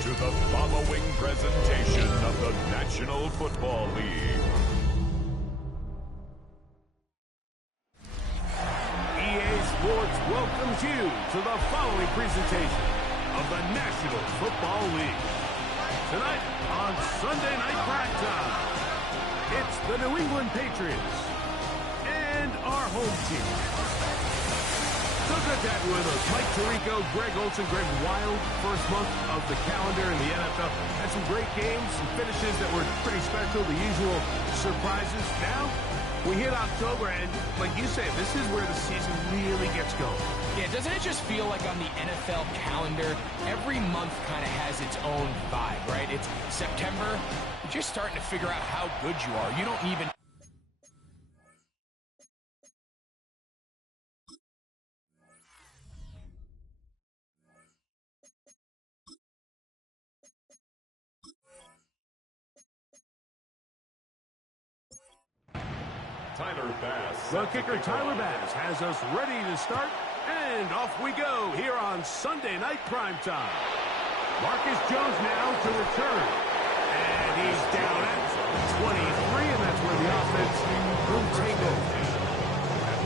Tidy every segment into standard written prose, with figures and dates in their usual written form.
to the following presentation of the National Football League. EA Sports welcomes you to the following presentation of the National Football League. Tonight on Sunday Night Primetime, it's the New England Patriots and our home team. So good to have you with us. Mike Tirico, Greg Olson, Greg Wild, first month of the calendar in the NFL. Had some great games, some finishes that were pretty special, the usual surprises. Now, we hit October, and like you say, this is where the season really gets going. Yeah, doesn't it just feel like on the NFL calendar, every month kind of has its own vibe, right? It's September, you're just starting to figure out how good you are. You don't even... The kicker, Tyler Bass, has us ready to start, and off we go here on Sunday Night Primetime. Marcus Jones now to return, and he's down at 23, and that's where the offense will take over.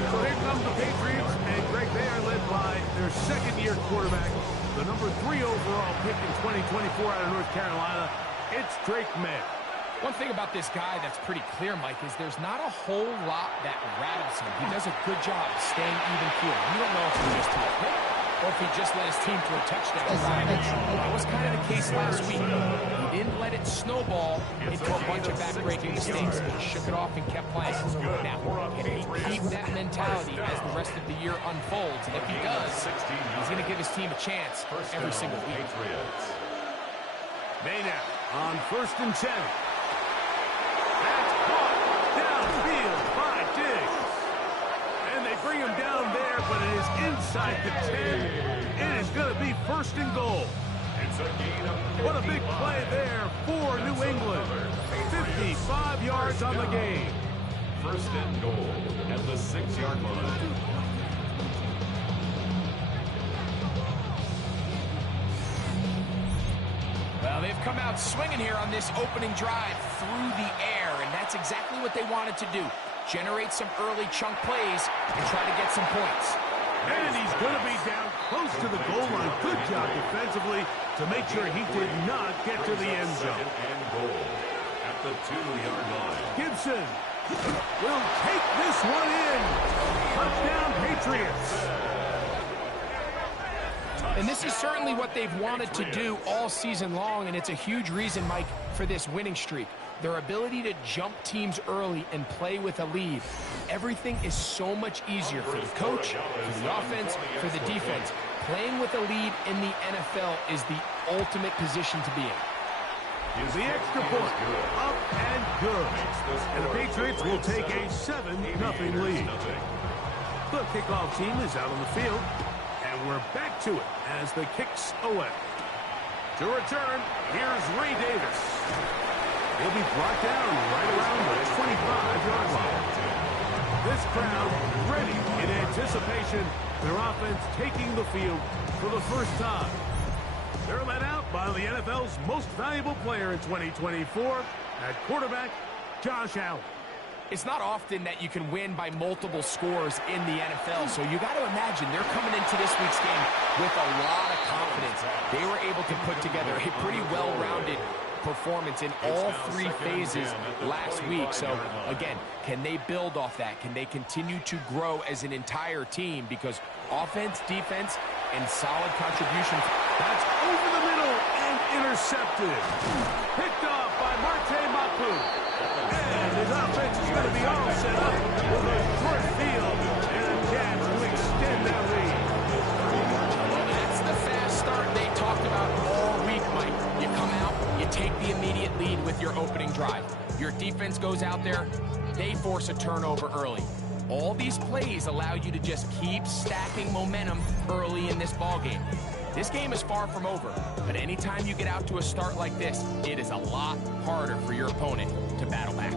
So here come the Patriots, and Greg, they are led by their second-year quarterback, the number 3 overall pick in 2024 out of North Carolina. It's Drake May. One thing about this guy that's pretty clear, Mike, is there's not a whole lot that rattles him. He does a good job staying even keel. You don't know if he just threw a pick or if he just led his team to a touchdown drive. That was kind of the case last week. He didn't let it snowball into a bunch of back-breaking mistakes. He shook it off and kept playing. Now, can he keep that mentality as the rest of the year unfolds? And if he does, he's going to give his team a chance every single week. May now on 1st and 10. Downfield by Diggs. And they bring him down there, but it is inside the 10. It is going to be 1st and goal. What a big play there for New England. 55 yards on the game. 1st and goal at the 6-yard line. Well, they've come out swinging here on this opening drive through the air, and that's exactly what they wanted to do. Generate some early chunk plays and try to get some points. And he's going to be down close to the goal line. Good job defensively to make sure he did not get to the end zone. And goal at the 2-yard line. Gibson will take this one in. Touchdown, Patriots. And this is certainly what they've wanted to do all season long, and it's a huge reason, Mike, for this winning streak. Their ability to jump teams early and play with a lead. Everything is so much easier for the coach, for the offense, for the defense. Playing with a lead in the NFL is the ultimate position to be in. The extra point, up and good. And the Patriots will take a 7-0 lead. The kickoff team is out on the field. And we're back to it as the kicks away. To return, here's Ray Davis. He'll be brought down right around the 25-yard line. This crowd ready in anticipation. Their offense taking the field for the first time. They're led out by the NFL's most valuable player in 2024 at quarterback, Josh Allen. It's not often that you can win by multiple scores in the NFL, so you got to imagine they're coming into this week's game with a lot of confidence. They were able to put together a pretty well-rounded performance in all 3 phases last week. So, again, can they build off that? Can they continue to grow as an entire team? Because offense, defense, and solid contributions. That's over the middle and intercepted. Picked off by Marte Mapu. And his offense is going to be all set up with a short field and a chance to extend that lead. Well, that's the fast start they talked about all week, Mike. You come out, you take the immediate lead with your opening drive. Your defense goes out there, they force a turnover early. All these plays allow you to just keep stacking momentum early in this ballgame. This game is far from over, but anytime you get out to a start like this, it is a lot harder for your opponent to battle back.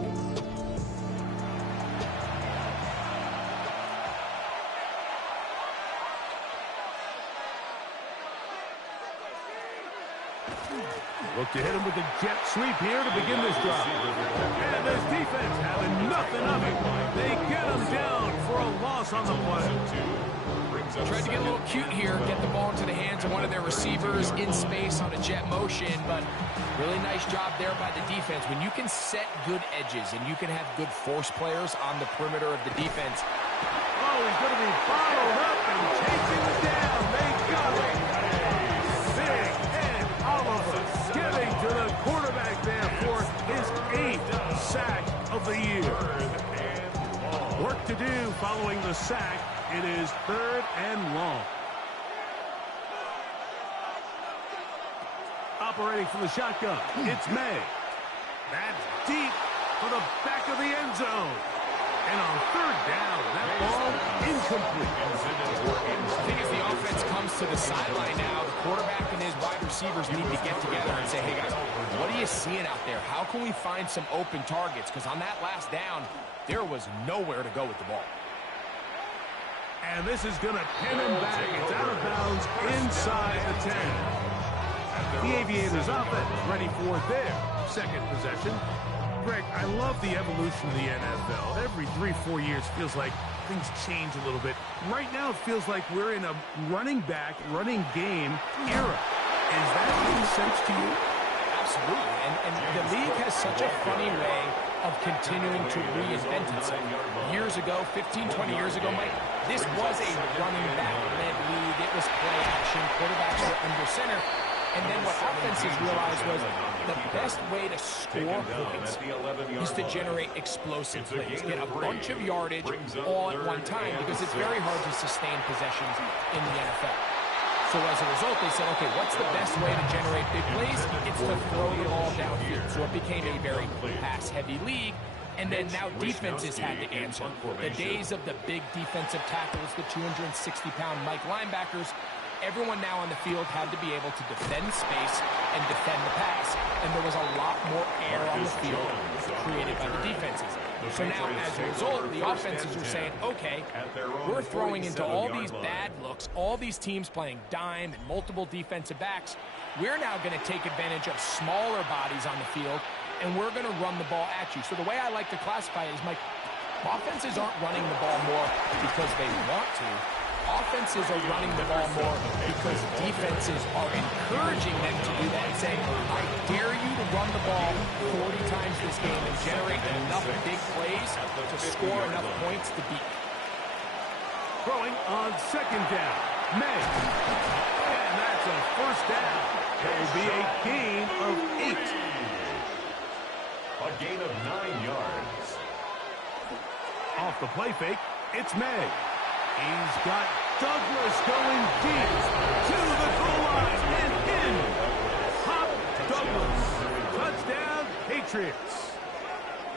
Look to hit him with the jet sweep here to begin this drive. And this defense having nothing of it. They get him down for a loss on the play. Tried to get a little cute here, get the ball into the hands of one of their receivers in space on a jet motion, but really nice job there by the defense. When you can set good edges and you can have good force players on the perimeter of the defense. Oh, he's going to be followed up and chasing it down. They got it. Big Ed Oliver getting to the quarterback there for his 8th sack of the year. Work to do following the sack. It is 3rd and long. Operating from the shotgun, it's May. That's deep for the back of the end zone. And on 3rd down, that ball incomplete. I think as the offense comes to the sideline now, the quarterback and his wide receivers need to get together and say, hey guys, what are you seeing out there? How can we find some open targets? Because on that last down, there was nowhere to go with the ball. And this is going to pin him back. It's out of bounds inside the 10. The Aviators offense ready for their 2nd possession. Greg, I love the evolution of the NFL. Every 3-4 years feels like things change a little bit. Right now it feels like we're in a running back, running game era. Is that making sense to you? Absolutely. And the league has such a funny way of continuing to reinvent itself. Years ago, 15, 20 years ago, Mike, this was a running back-led league. It was play action. Quarterbacks were under center. And then what offenses realized was the best way to score points is to generate explosive plays. Get a bunch of yardage all at one time because it's very hard to sustain possessions in the NFL. So as a result, they said, okay, what's the best way to generate big plays? It's to throw the ball downfield. So it became a very pass-heavy league. And then now defenses had to answer. The days of the big defensive tackles, the 260-pound Mike linebackers, everyone now on the field had to be able to defend space and defend the pass. And there was a lot more air on the field created by the defenses. So now, as a result, the offenses are saying, okay, we're throwing into all these bad looks, all these teams playing dime and multiple defensive backs. We're now going to take advantage of smaller bodies on the field, and we're going to run the ball at you. So the way I like to classify it is, Mike, offenses aren't running the ball more because they want to. Offenses are running the ball more because defenses are encouraging them to do that and saying, I dare you to run the ball 40 times this game and generate enough big plays to score enough points to beat. Throwing on 2nd down, May. And that's a 1st down. It will be a gain of 8. A gain of 9 yards. Off the play fake, it's May. He's got Douglas going deep to the goal line and in. Pop Douglas. Touchdown, Patriots.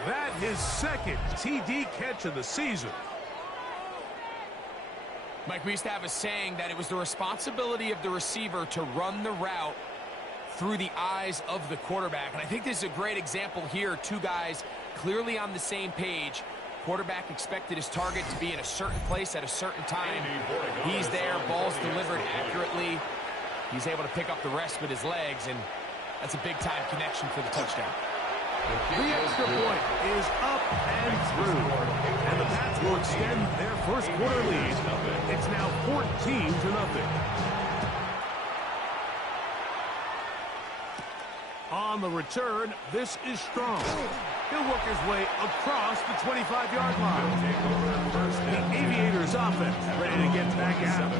That his 2nd TD catch of the season. Mike, we used to have a saying that it was the responsibility of the receiver to run the route through the eyes of the quarterback. And I think this is a great example here. 2 guys clearly on the same page. Quarterback expected his target to be in a certain place at a certain time. He's there, ball's delivered accurately. He's able to pick up the rest with his legs, and that's a big-time connection for the touchdown. The extra point is up and through. And the Pats will extend their 1st quarter lead. It's now 14-0. On the return, this is Strong. He'll work his way across the 25-yard line. The Aviators offense ready to get back out.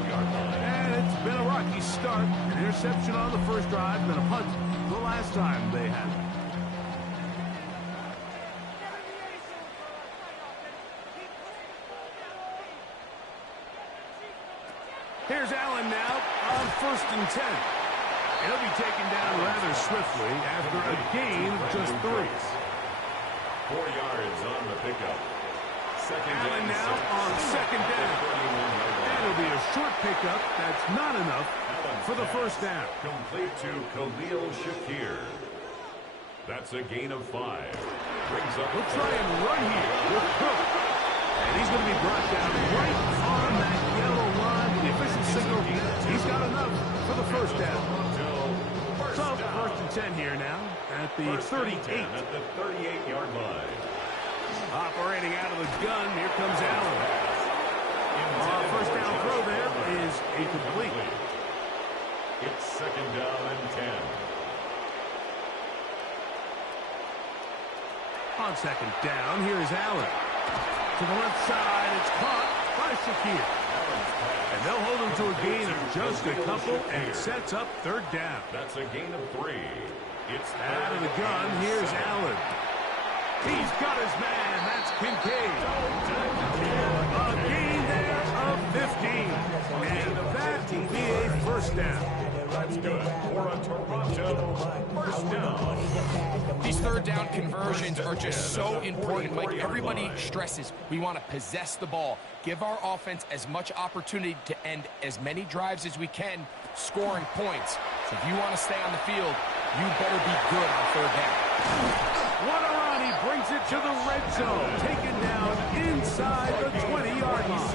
And it's been a rocky start. An interception on the 1st drive, and then a punt the last time they had it. Here's Allen now on 1st and 10. He'll be taken down rather swiftly after a gain of just 3. 4 yards on the pickup. Allen now on 2nd down. And it'll be a short pickup. That's not enough for the 1st down. Complete to Khalil Shakir. That's a gain of 5. Brings up. We'll try and run here with Cook. And he's going to be brought down right on that yellow line. The official signal, he's got enough for the 1st down. So, first and 10 here now at the 38. At the 38-yard line. Operating out of the gun, here comes Allen. First down throw there is incomplete. It's second down and 10. On second down, here is Allen. To the left side, it's caught by Shakir. And they'll hold him to a gain of just a couple, and it sets up third down. That's a gain of 3. It's out of the gun, here's Allen. He's got his man, that's Kincaid. A gain there of 15. And that will be a first down. That's good for a Toronto first down. These third down conversions are just so important, Mike. Everybody stresses we want to possess the ball, give our offense as much opportunity to end as many drives as we can, scoring points. So if you want to stay on the field, you better be good on third down. What a run, he brings it to the red zone, taken down inside the 20-yard line.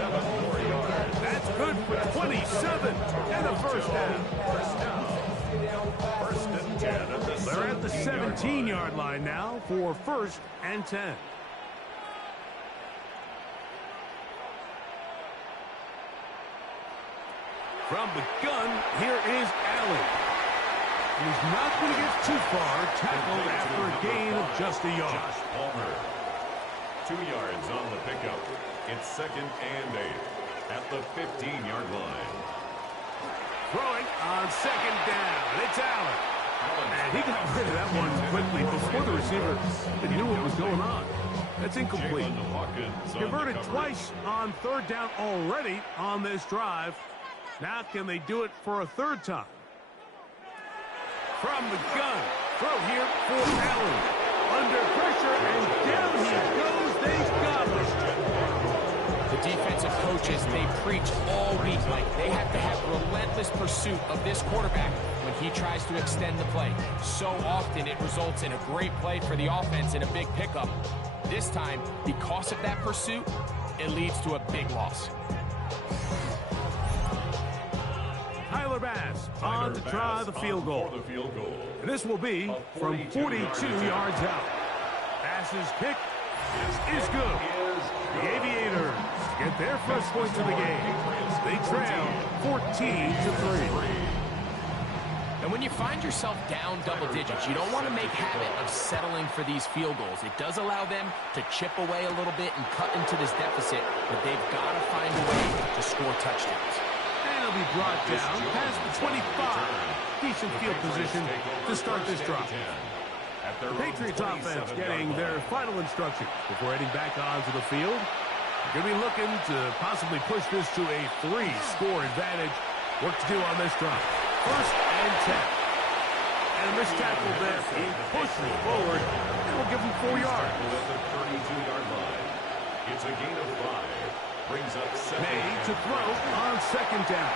That's good for 27 and a first down. First and 10 at the They're at the 17-yard line now for first and 10. From the gun, here is Allen. He's not going to get too far, tackled after a gain of just a yard. Josh Palmer. 2 yards on the pickup. It's second and 8 at the 15-yard line. Throwing on second down. It's Allen. And he got rid of that one quickly before the receiver even knew what was going on. That's incomplete. Converted twice on third down already on this drive. Now can they do it for a third time? From the gun, throw here for Allen. Under pressure, and down he goes. They've got him. The defensive coaches, they preach all week, Mike. They have to have relentless pursuit of this quarterback when he tries to extend the play. So often it results in a great play for the offense and a big pickup. This time, because of that pursuit, it leads to a big loss. Tyler Bass on to try the field goal. And this will be from 42 yards out. Bass's kick is good. The Aviators get their first points of the game. They trail 14-3. And when you find yourself down double digits, you don't want to make habit of settling for these field goals. It does allow them to chip away a little bit and cut into this deficit, but they've got to find a way to score touchdowns. And he'll be brought down past the 25. Decent field position to start this drive. The Patriots offense getting their final instructions before heading back onto the field. They're going to be looking to possibly push this to a 3-score advantage. Work to do on this drive. First and 10. And a missed tackle there. He pushes forward and will give him 4 yards. At the 32-yard line. It's a gain of 5. Brings up May to throw on second down.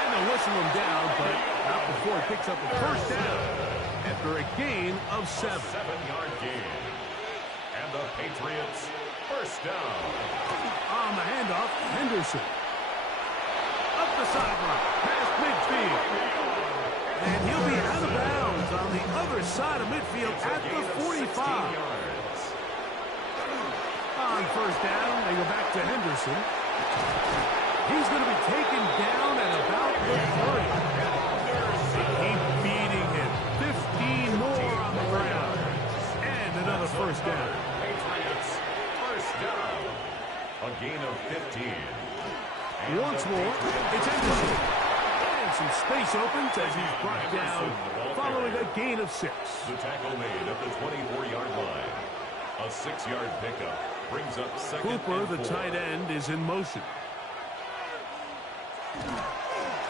And they'll whistle him down, but not before he picks up a first down after a gain of 7. 7-yard gain. And the Patriots first down. On the handoff, Henderson. Up the sideline, past midfield. And he'll be out of bounds on the other side of midfield at the 45. On first down, they go back to Henderson. He's going to be taken down at about the 30. They keep beating him. 15 more on the ground. And another first down. Patriots first down. A gain of 15. Once more, it's Henderson. And some space opens as he's brought down following a gain of 6. The tackle made at the 24-yard line. A 6-yard pickup brings up second Cooper, and 4. the tight end, is in motion.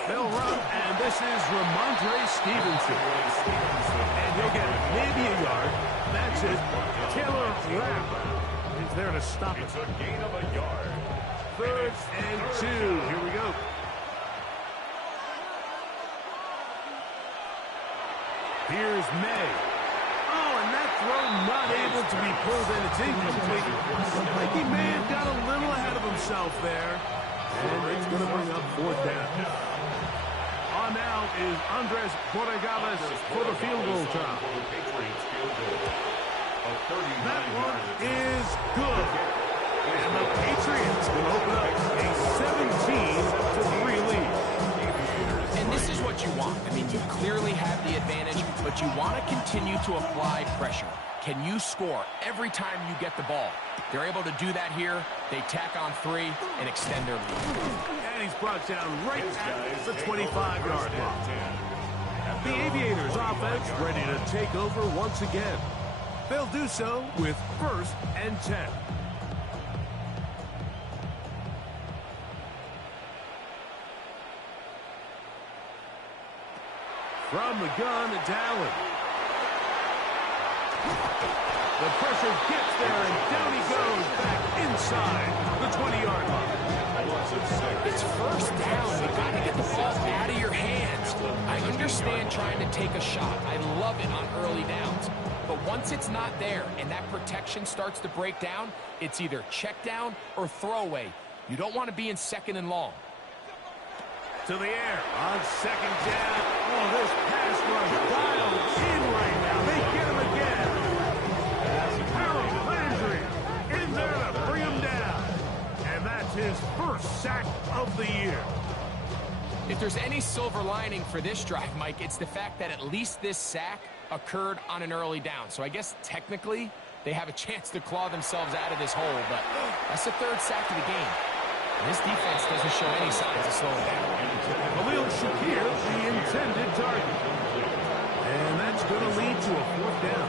They'll run, and this is Ramondre Stevenson. And he'll get maybe a yard. That's it. Taylor Rapp is there to stop it. It's a gain of a yard. Third and 2. Here we go. Here's May. Oh, and that throw not able to be pulled in. It's incomplete. Looked like he may have got a little ahead of himself there. And it's going to bring up fourth down. On on now is Andres Borregales for the field goal try. That one is good. And the Patriots will open up a 17-3 lead. And this is what you want. I mean, you clearly have the advantage, but you want to continue to apply pressure. Can you score every time you get the ball? They're able to do that here. They tack on 3 and extend their lead. And he's brought down right at the 25-yard line. The Aviators offense ready to take over once again. They'll do so with 1st and 10. From the gun, it's Allen. The pressure gets there, and down he goes back inside the 20-yard line. It's 1st down. You've got to get the ball out of your hands. I understand trying to take a shot. I love it on early downs. But once it's not there and that protection starts to break down, it's either check down or throwaway. You don't want to be in 2nd and long. To the air on 2nd down. Oh, this pass rush dialed in right now. They get him again. Harold Landry in there to bring him down. And that's his 1st sack of the year. If there's any silver lining for this drive, Mike, it's the fact that at least this sack occurred on an early down. So I guess technically they have a chance to claw themselves out of this hole, but that's the 3rd sack of the game. And this defense doesn't show any signs of slowing down. Khalil Shakir, the intended target. And that's going to lead to a 4th down.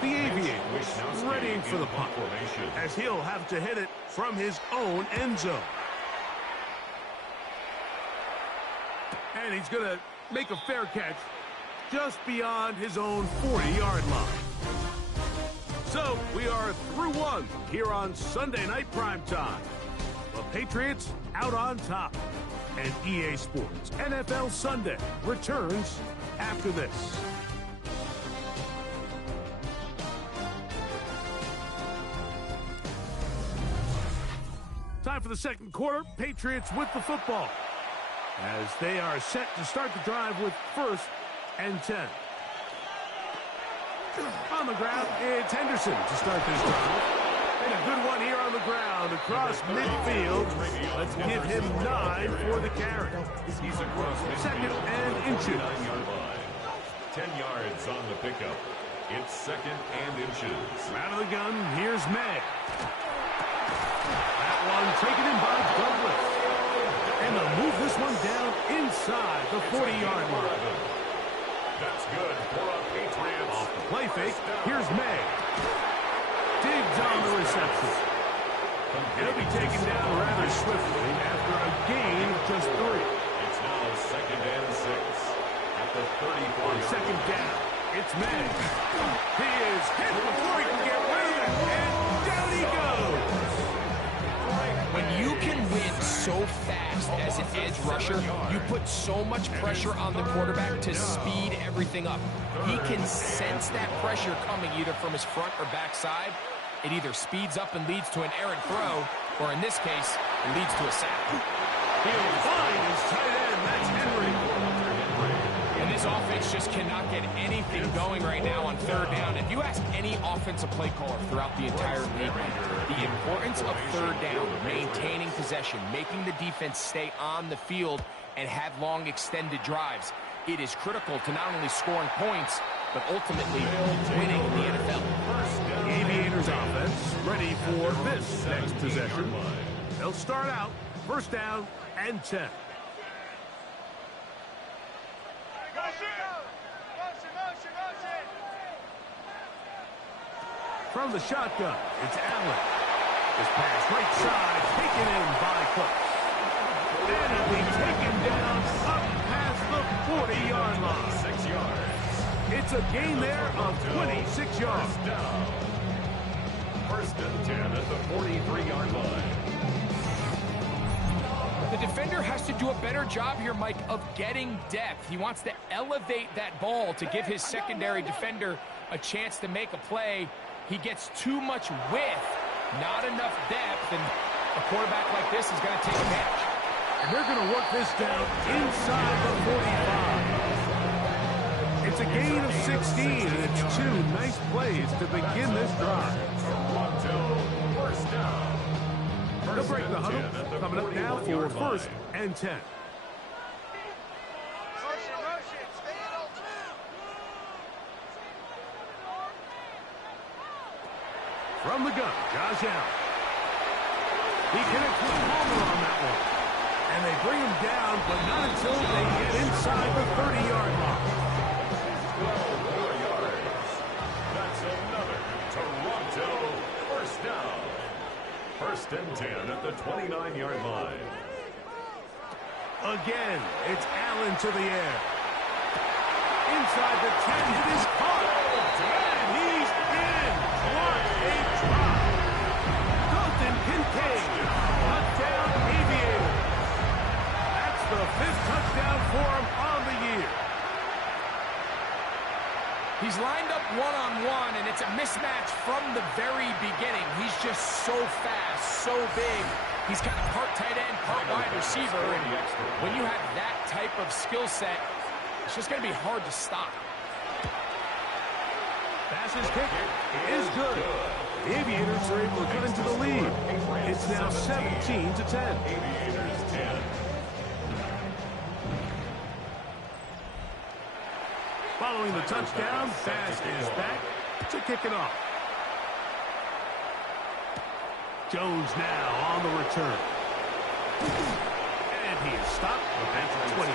The Aviators readying for the punt, as he'll have to hit it from his own end zone. And he's going to make a fair catch just beyond his own 40-yard line. So we are through 1 here on Sunday Night Primetime. The Patriots out on top. And EA Sports NFL Sunday returns after this. Time for the 2nd quarter. Patriots with the football, as they are set to start the drive with 1st and 10. On the ground, it's Henderson to start this drive. And a good one here on the ground across midfield. Let's give him 9 for the carry. He's across 2nd and inches. 10 yards on the pickup. It's 2nd and inches. Out of the gun, here's May. That one taken in by Douglas. And they'll move this one down inside the 40-yard line. That's good for a Patriots. Off the play fake, here's May. Digs on the reception. He'll be taken down rather swiftly after a gain of just 3. It's now 2nd and 6 at the 34. 2nd down, it's May. He is hit before he can get rid of it, and down he goes. When you can win so fast as an edge rusher, you put so much pressure on the quarterback to speed everything up. He can sense that pressure coming either from his front or back side. It either speeds up and leads to an errant throw, or in this case, it leads to a sack. He'll find his tight end. That's Henry. And this offense just cannot get anything going right now on 3rd down. If you ask any offensive play caller throughout the entire league, the importance of 3rd down, maintaining possession, making the defense stay on the field and have long extended drives, it is critical to not only scoring points, but ultimately winning in the NFL. The Aviators offense ready for this next possession. They'll start out 1st down and 10. From the shotgun, it's Allen. This pass right side, taken in by Cooks. And he'll be taken down up past the 40-yard line. 6 yards. It's a gain there of 26 yards. 1st and 10 at the 43-yard line. The defender has to do a better job here, Mike, of getting depth. He wants to elevate that ball to give his secondary defender a chance to make a play. He gets too much width, not enough depth, and a quarterback like this is going to take advantage. And they're going to work this down inside the 45. It's a gain of 16, and it's 2 nice plays to begin this drive. First down. They'll break the huddle. Coming up now for 1st and 10. From the gun, Josh Allen. He connects with Palmer on that one. And they bring him down, but not until they get inside the 30-yard line. 12 more yards. That's another Toronto first down. 1st and 10 at the 29-yard line. Again, it's Allen to the air. Inside the 10, it is caught. And he's in. What a drop. Dalton Kincaid, touchdown Aviators. That's the 5th touchdown for him on the year. He's lined up one-on-one, and it's a mismatch from the very beginning. He's just so fast, so big. He's kind of part tight end, part wide receiver. And when you have that type of skill set, it's just going to be hard to stop. Pass's kick is good. The Aviators are able to cut into the lead. It's now 17-10. Aviators 10. Following the touchdown, Bass is back to kick it off. Jones now on the return. And he is stopped at the 25.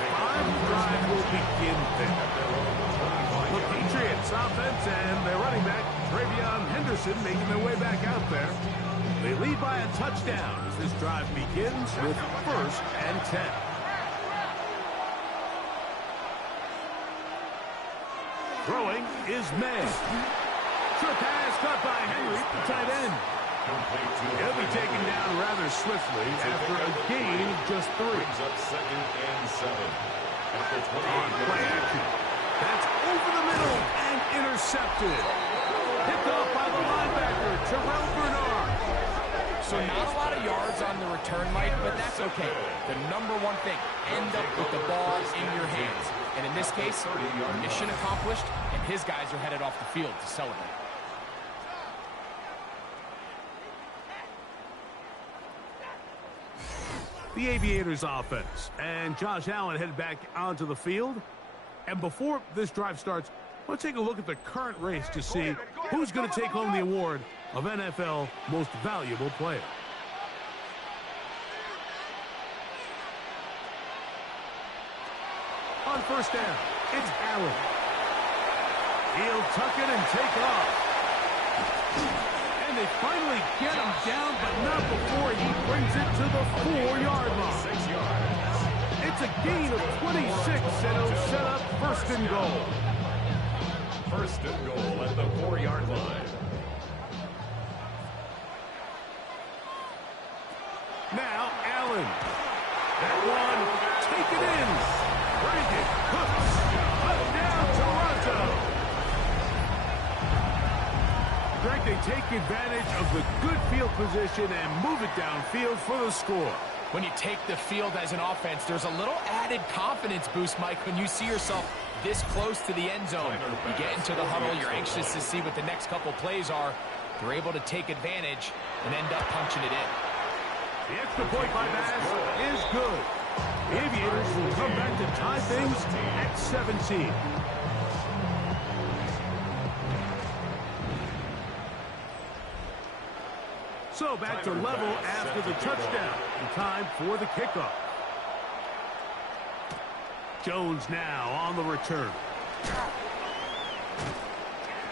Drive will begin there. The Patriots offense and their running back, Henderson, making their way back out there. They lead by a touchdown as this drive begins with 1st and 10. Throwing is May. Short pass caught by Henry, the tight end. He'll be taken down rather swiftly after a gain of just 3. Brings up 2nd and 7 at the 28. Play action. That's over the middle and intercepted. Picked off by the linebacker, Terrell Bernard. So not a lot of yards on the return, Mike, but that's okay. The number one thing, end up with the ball in your hands. And in this case, mission accomplished, and his guys are headed off the field to celebrate. The Aviators offense, and Josh Allen headed back onto the field. And before this drive starts, let's take a look at the current race to see who's going to take home the award of NFL Most Valuable Player. On 1st down, it's Allen. He'll tuck it and take off. And they finally get him down, but not before he brings it to the 4-yard line. 6 yards. It's a gain of 26, and it'll set up 1st and goal. 1st and goal at the 4-yard line. Now, Allen. That one, take it in. Brandon Cooks. Touchdown, Toronto. Greg, they take advantage of the good field position and move it downfield for the score. When you take the field as an offense, there's a little added confidence boost, Mike, when you see yourself this close to the end zone. You get into the huddle, you're anxious to see what the next couple plays are. They're able to take advantage and end up punching it in. The extra point by Bass is good. The Aviators will come back to tie things at 17. So back to level after the touchdown. And time for the kickoff. Jones now on the return.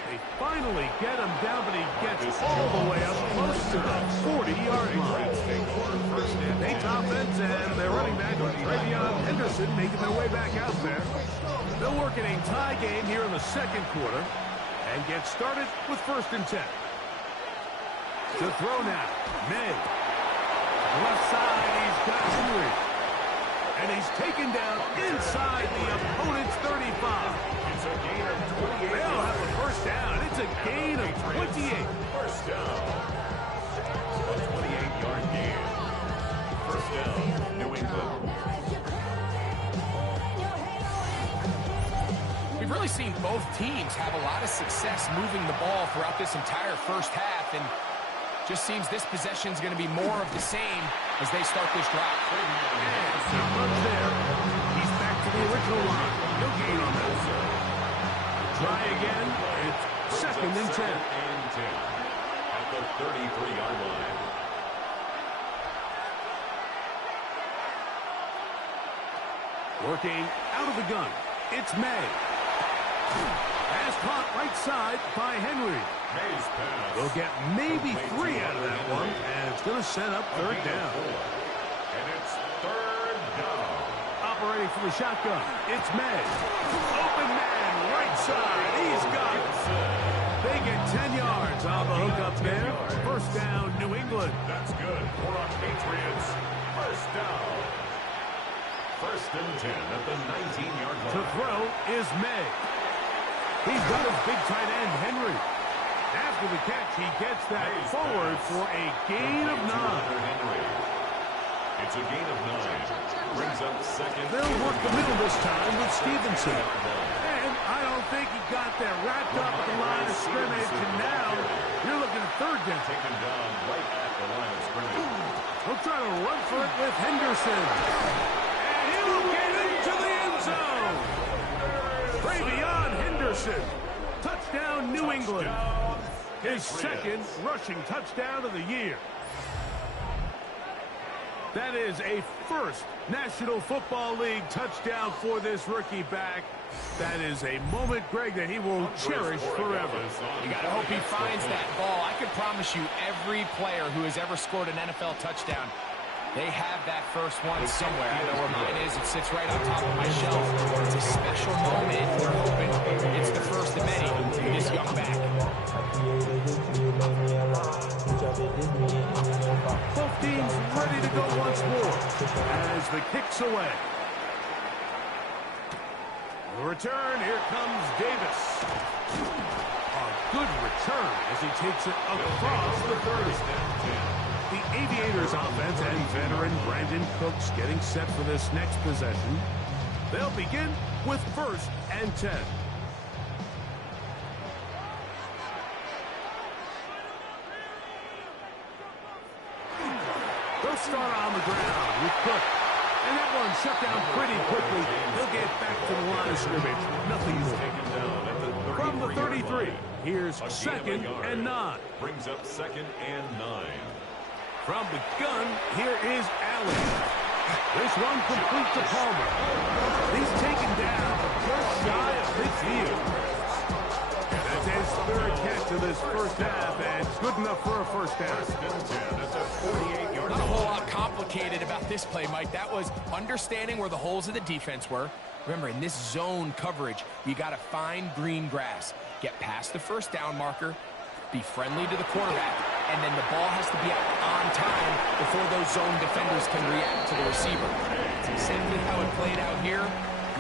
They finally get him down, but he gets all the way up close to the 40-yard line. Nate's offense and their running back, Henderson, making their way back out there. They'll work in a tie game here in the 2nd quarter and get started with 1st and 10. To throw now, May. Left side, he's got Henry. And he's taken down inside the opponent's 35. It's a gain of 28. They'll have a 1st down. It's a gain of 28. 1st down. A 28-yard gain. 1st down, New England. seen both teams have a lot of success moving the ball throughout this entire first half, and just seems this possession is going to be more of the same as they start this drive. And not much there. He's back to the original line. No gain on that. Try again. It's second and 10. At the 33-yard line. Working out of the gun. It's May. Pass caught right side by Henry. May's pass. They'll get maybe 3 out of that one, and it's going to set up third down. And it's third down. Operating from the shotgun, it's May. Open man, right side. He's got it. They get 10 yards on the hook up there. First down, New England. That's good for our Patriots. First down. First and 10 at the 19-yard line. To throw is May. He's got his big tight end, Henry. After the catch, he gets that forward for a gain of 9. It's a gain of 9. Brings up second. They'll work the middle this time with Stevenson. And I don't think he got that wrapped up at the line of scrimmage. And now you're looking at third down. Taken down right at the line of scrimmage. He'll try to run for it with Henderson. And he'll get into the end zone. Travion Henderson. Touchdown, New England. His second rushing touchdown of the year. That is a first National Football League touchdown for this rookie back. That is a moment, Greg, that he will cherish forever. You got to hope he finds that ball. I can promise you every player who has ever scored an NFL touchdown, they have that first one somewhere. I know where mine is. It sits right on top of my shelf. It's a special moment. We're hoping it's the first of many for this young back. Both teams ready to go once more as the kick's away. The return, here comes Davis. A good return as he takes it across the 30. The Aviators offense and veteran Brandon Cooks getting set for this next possession. They'll begin with first and 10. They'll start on the ground with Cook. And that one shut down pretty quickly. They'll get back to the line of scrimmage. Nothing more. From the 33, here's second and 9. Brings up second and 9. From the gun, here is Allen. This one complete to Palmer. He's taken down just shy of midfield. And that's his third catch of this first half, and it's good enough for a first down. That's a 48-yard. Not a whole lot complicated about this play, Mike. That was understanding where the holes of the defense were. Remember, in this zone coverage, you got to find green grass. Get past the first down marker, be friendly to the quarterback, and then the ball has to be out on time before those zone defenders can react to the receiver. It's exactly how it played out here.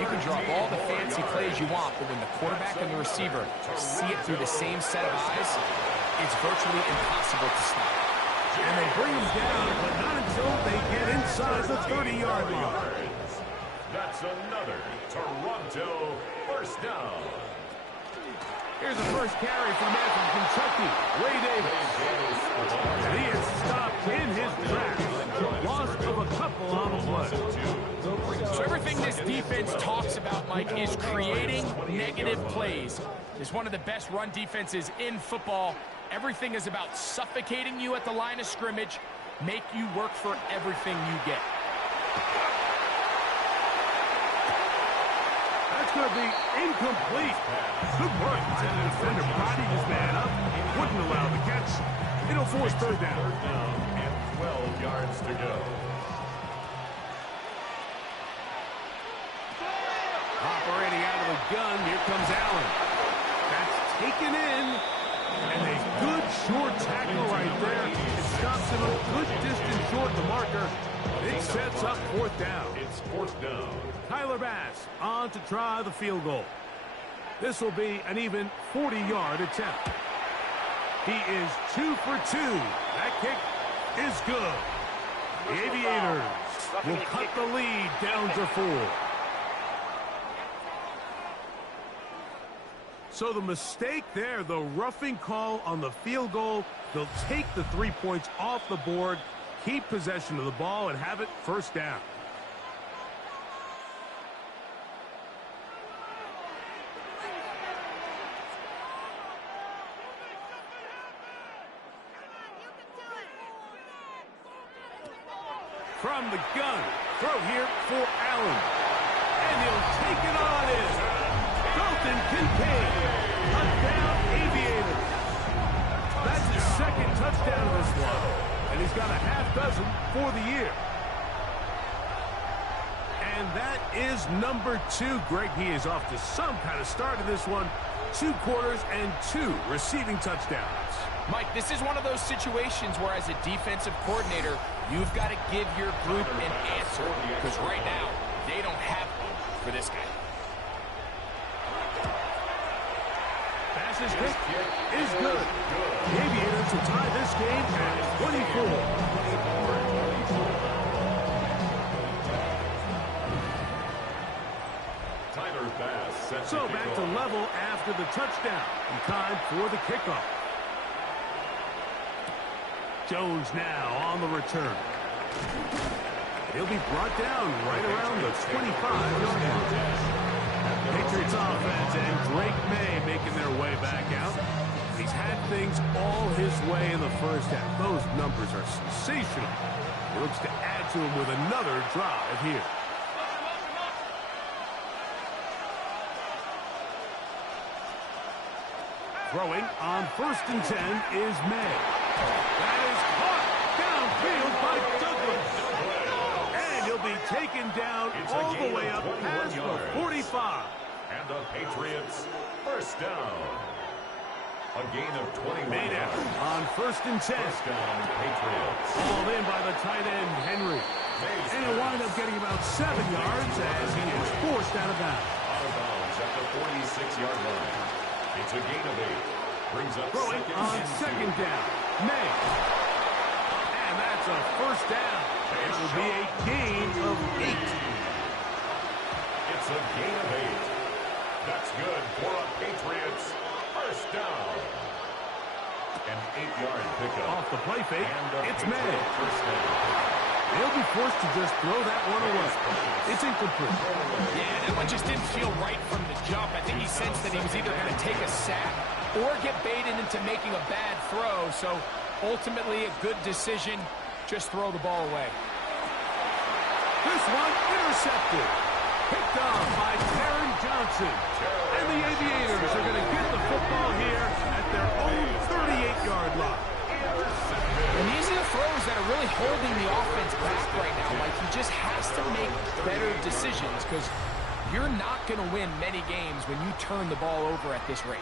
You can draw up all the fancy plays you want, but when the quarterback and the receiver see it through the same set of eyes, it's virtually impossible to stop. And they bring him down, but not until they get inside the 30-yard line. That's another Toronto first down. Here's the first carry for the man from Kentucky, Ray Davis. And he is stopped in his tracks. Loss of a couple on the play. So everything this defense talks about, Mike, is creating negative plays. It's one of the best run defenses in football. Everything is about suffocating you at the line of scrimmage, make you work for everything you get. That's going to be incomplete. Good work. And the defender bodied his man up. Wouldn't allow the catch. It'll force third down. Third down and 12 yards to go. Operating out of the gun, here comes Allen. That's taken in. And a good short tackle right there. It stops him a good distance short the marker. It sets up fourth down. It's fourth down. Tyler Bass on to try the field goal. This will be an even 40-yard attempt. He is 2 for 2. That kick is good. The Aviators will cut the lead down to 4. So the mistake there, the roughing call on the field goal, they'll take the 3 points off the board, keep possession of the ball, and have it first down. From the gun, throw here for Allen. And he'll take it on in. Dalton Kincaid, touchdown Aviators. That's his second touchdown of this one. And he's got a half dozen for the year. And that is number 2. Greg, he is off to some kind of start in this one. 2 quarters and 2 receiving touchdowns. Mike, this is one of those situations where as a defensive coordinator, you've got to give your group an answer. Because right now, they don't have one for this guy. Pass is kick is good. The Aviators will tie this game at 24. So back to level after the touchdown. In time for the kickoff. Jones now on the return. He'll be brought down right around the 25-yard line. Patriots offense and Drake May making their way back out. He's had things all his way in the first half. Those numbers are sensational. He looks to add to them with another drive here. Throwing on 1st and 10 is May. That is caught downfield by Douglas. And he'll be taken down all the way up past the 45. And the Patriots first down. A gain of 21 Made after on 1st and 10. First down, Patriots. Called in by the tight end, Henry. And he'll wind up getting about 7 yards as he is forced out of bounds. Out of bounds at the 46-yard line. It's a gain of 8. Brings up throwing on 2nd down. May. And that's a first down. It will be a gain of 8. It's a gain of 8. That's good for a Patriots first down. An 8-yard pickup. Off the play fake, it's May. First down. He'll be forced to just throw that one away. It's incomplete. Yeah, that one just didn't feel right from the jump. I think he sensed that he was either going to take a sack or get baited into making a bad throw. So ultimately a good decision. Just throw the ball away. This one intercepted. Picked off by Taron Johnson. And the Aviators are going to get the football here at their own 38-yard line. And these are the throws that are really holding the offense back right now. Like, he just has to make better decisions because you're not going to win many games when you turn the ball over at this rate.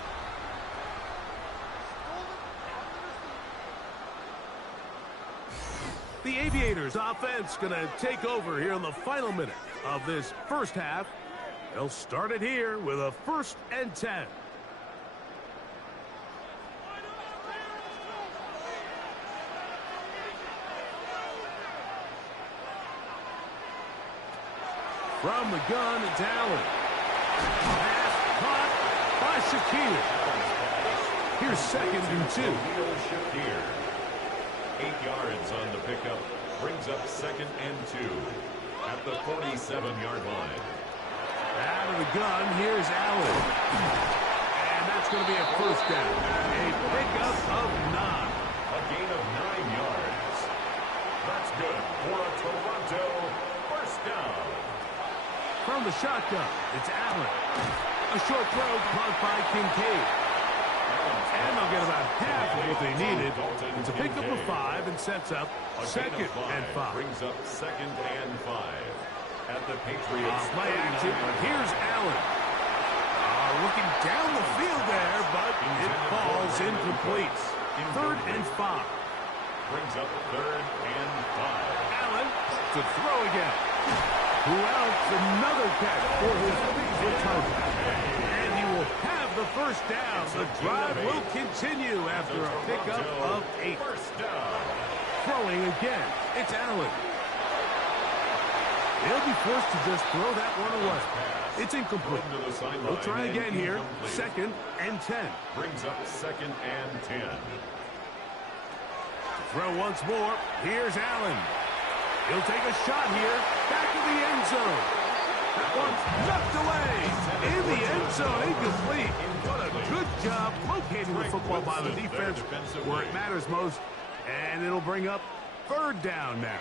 The Aviators offense going to take over here in the final minute of this first half. They'll start it here with a 1st and 10. From the gun, it's Allen. Pass caught by Shakir. Here's 2nd and 2. 8 yards on the pickup. Brings up 2nd and 2 at the 47-yard line. Out of the gun, here's Allen. And that's going to be a first down. A pickup of 9. A gain of 9 yards. That's good for a Toronto first down. From the shotgun, it's Allen. A short throw caught by Kincaid. And they'll get about half of what they needed. It's a pickup of 5 and sets up 2nd and 5. Brings up 2nd and 5 at the Patriots. Play action. Here's Allen. Looking down the field there, but it falls incomplete. 3rd and 5. Brings up 3rd and 5. Allen to throw again. Who else? Another catch for his favorite target. And he will have the first down. The drive will continue after a pickup of 8. 1st down. Throwing again. It's Allen. They'll be forced to just throw that one away. It's incomplete. We'll try again here. 2nd and 10. Brings up 2nd and 10. Throw once more. Here's Allen. He'll take a shot here. Back to the end zone. That one's knocked away. In the end zone, incomplete. What a good job locating the football by the defense where it matters most. And it'll bring up 3rd down now.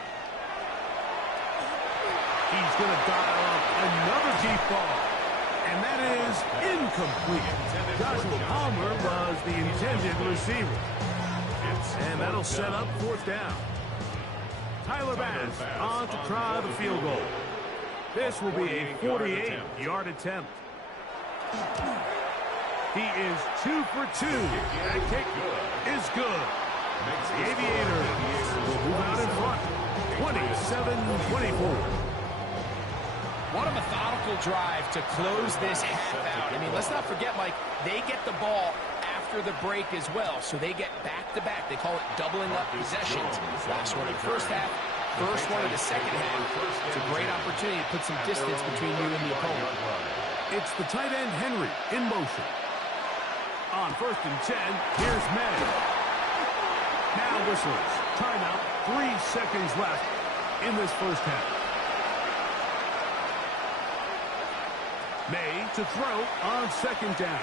He's going to dial up another deep ball. And that is incomplete. Joshua Palmer was the intended receiver. And that'll set up 4th down. Tyler Bass on to try the field goal. This will be a 48-yard attempt. He is 2 for 2. That kick is good. The Aviators will move out in front. 27-24. What a methodical drive to close this half out. I mean, let's not forget, Mike, they get the ball after the break as well, so they get back-to-back. They call it doubling up possessions. Last one in the first half, first one in the second half. It's a great opportunity to put some distance between you and the opponent. It's the tight end Henry in motion. On 1st and 10, here's May. Now whistles. Timeout. 3 seconds left in this first half. May to throw on 2nd down.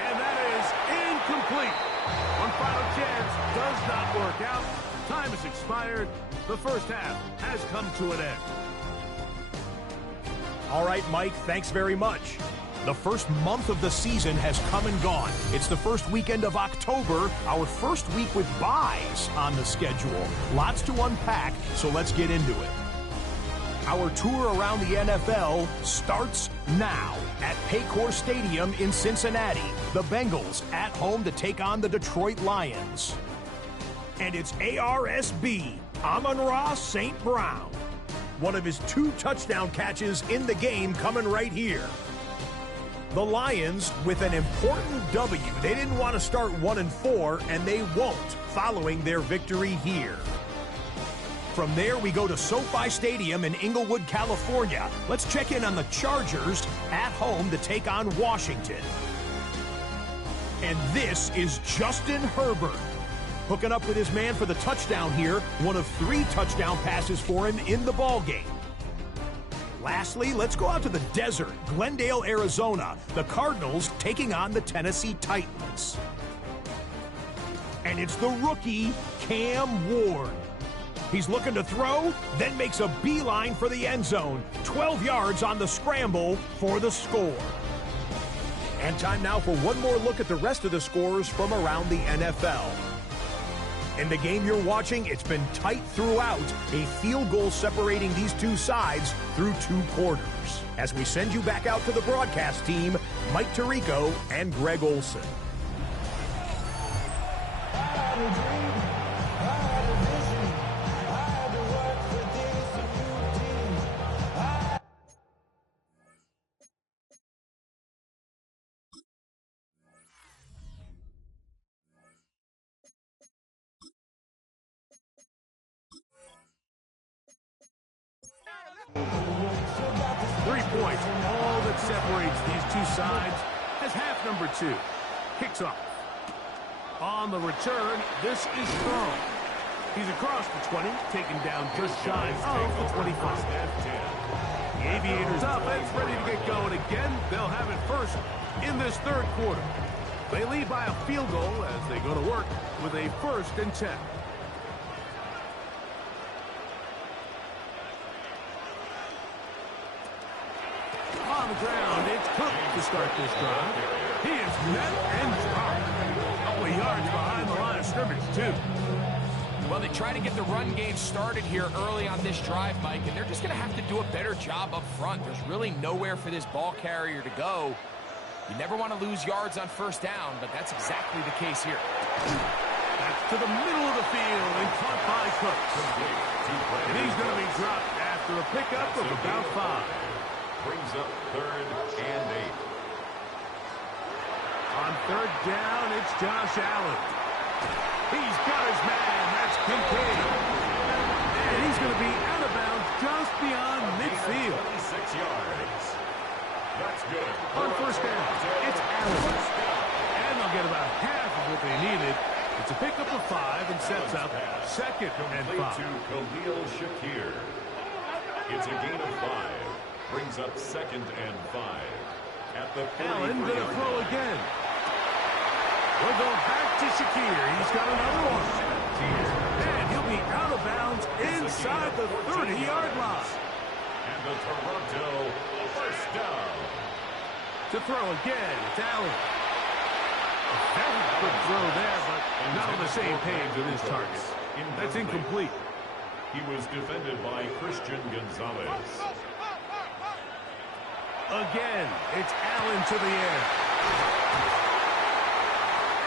And that is incomplete. One final chance does not work out. Time has expired. The first half has come to an end. All right, Mike, thanks very much. The first month of the season has come and gone. It's the first weekend of October, our first week with byes on the schedule. Lots to unpack, so let's get into it. Our tour around the NFL starts now at Paycor Stadium in Cincinnati. The Bengals at home to take on the Detroit Lions. And it's ARSB, Amon-Ra St. Brown. One of his 2 touchdown catches in the game coming right here. The Lions with an important W. They didn't want to start 1-4, and they won't following their victory here. From there, we go to SoFi Stadium in Inglewood, California. Let's check in on the Chargers at home to take on Washington. And this is Justin Herbert, hooking up with his man for the touchdown here. One of 3 touchdown passes for him in the ballgame. Lastly, let's go out to the desert, Glendale, Arizona. The Cardinals taking on the Tennessee Titans. And it's the rookie, Cam Ward. He's looking to throw, then makes a beeline for the end zone. 12 yards on the scramble for the score. And time now for one more look at the rest of the scores from around the NFL. In the game you're watching, it's been tight throughout, a field goal separating these 2 sides through 2 quarters. As we send you back out to the broadcast team, Mike Tirico and Greg Olson. 3 points, all that separates these 2 sides as half number 2 kicks off. On the return, this is thrown. He's across the 20, taken down just shy of the 25. The Aviators offense ready to get going again. They'll have it first in this 3rd quarter. They lead by a field goal as they go to work with a 1st and 10. On the ground, it's Cook to start this drive. He is met and dropped. A couple of yards behind the line of scrimmage, too. Well, they try to get the run game started here early on this drive, Mike, and they're just going to have to do a better job up front. There's really nowhere for this ball carrier to go. You never want to lose yards on 1st down, but that's exactly the case here. That's to the middle of the field and caught by Cook. And he's going to be dropped after a pickup of about 5. Brings up 3rd and 8. On 3rd down, it's Josh Allen. He's got his man. That's Kincaid. And he He's going to be out of bounds just beyond midfield. 26 yards. That's good. On first down, it's Allen. And they'll get about half of what they needed. It's a pickup of 5 and sets up second and 5. To Khalil Shakir. It's a gain of 5. Brings up second and 5. At the Allen going to throw again. We'll go back to Shakir. He's got another one. And he'll be out of bounds inside the 30-yard line. And the Toronto first down. To throw again, it's Allen. Very good throw there, but not on the same page with his target. That's incomplete. He was defended by Christian Gonzalez. Again, it's Allen to the air.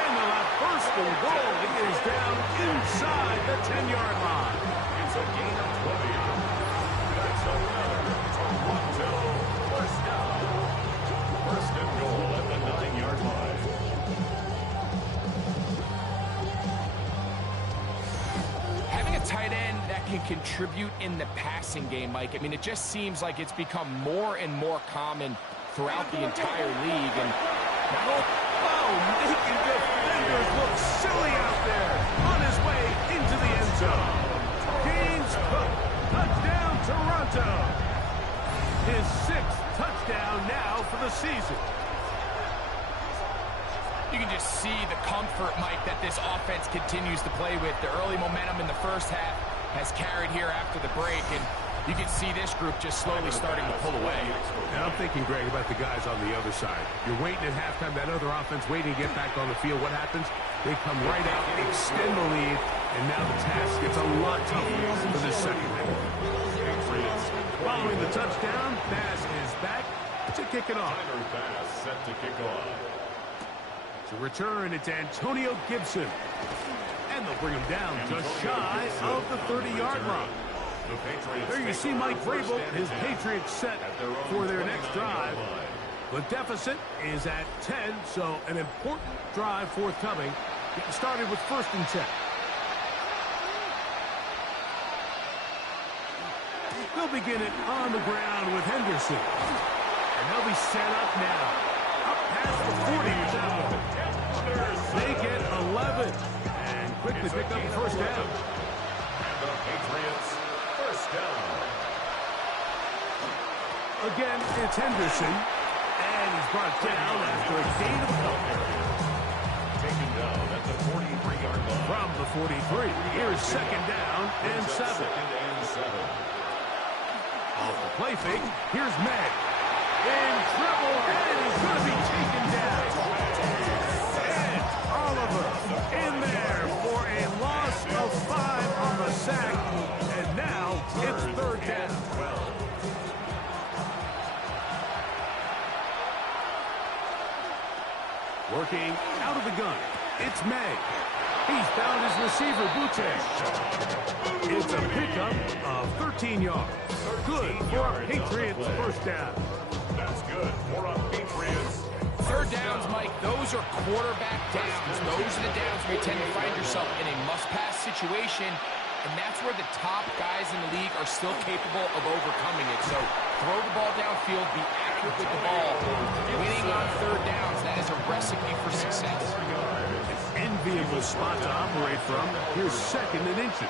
And they'll have first and goal. He is down inside the 10-yard line. It's a gain of 20. That's another Toronto first down. First and goal at the 9-yard line. Having a tight end that can contribute in the passing game, Mike, I mean, it just seems like it's become more and more common throughout the entire league. And making defenders look silly out there. On his way into the end zone. James Cook, touchdown Toronto. His 6th touchdown now for the season. you can just see the comfort, Mike, that this offense continues to play with. The early momentum in the first half has carried here after the break, and you can see this group just slowly starting to pull away. And I'm thinking, Greg, about the guys on the other side. You're waiting at halftime, that other offense waiting to get back on the field. What happens? They come right out, extend the lead, and now the task gets a lot tougher for this second half. Following the touchdown, pass is back to kick it off. Pass set to kick off. To return, it's Antonio Gibson. And they'll bring him down just shy of the 30-yard line. There you see Mike Vrabel, his Patriots set for their next drive. The deficit is at 10, so an important drive forthcoming. Getting started with 1st and 10. They'll begin it on the ground with Henderson. And they'll be set up now. Up past the 40 with that one. They get 11. And quickly pick up the first down. And the Patriots first down. Again, it's Henderson. And he's brought down after a gain of 12. Taken down at the 43-yard line. From the 43. Here's 2nd down and 7. Off the play fake, here's Meg. In trouble, and he's going to be taken down. And Oliver in there for a loss of 5 on the sack. And now it's 3rd down. Working out of the gun, it's Meg. He's found his receiver, Butte. It's a pickup of 13 yards. Good for a Patriots first down. That's good for a Patriots. 3rd downs, Mike, those are quarterback downs. Those are the downs where you tend to find yourself in a must-pass situation, and that's where the top guys in the league are still capable of overcoming it. So throw the ball downfield, be accurate with the ball. Winning on 3rd downs, that is a recipe for success. Enviable spot to operate from. Here's 2nd and inches.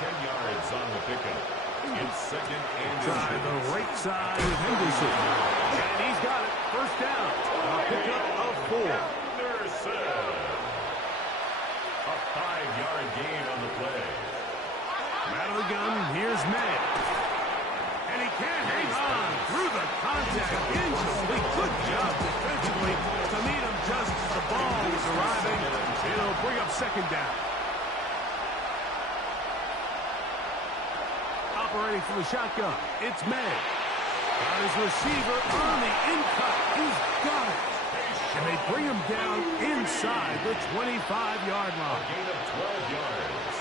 10 yards on the pickup. It's 2nd and Try the right side with Henderson. And he's got it. First down. A pickup of 4. Henderson. A 5-yard gain on the play. Out of the gun, here's Meg. And he can't hang on through the contact. Incomplete. Good job defensively to meet him just as the ball was arriving. It'll bring up 2nd down. Operating from the shotgun, it's Meg. Got his receiver on the in-cut. He's got it. And they bring him down inside the 25-yard line. Gain of 12 yards.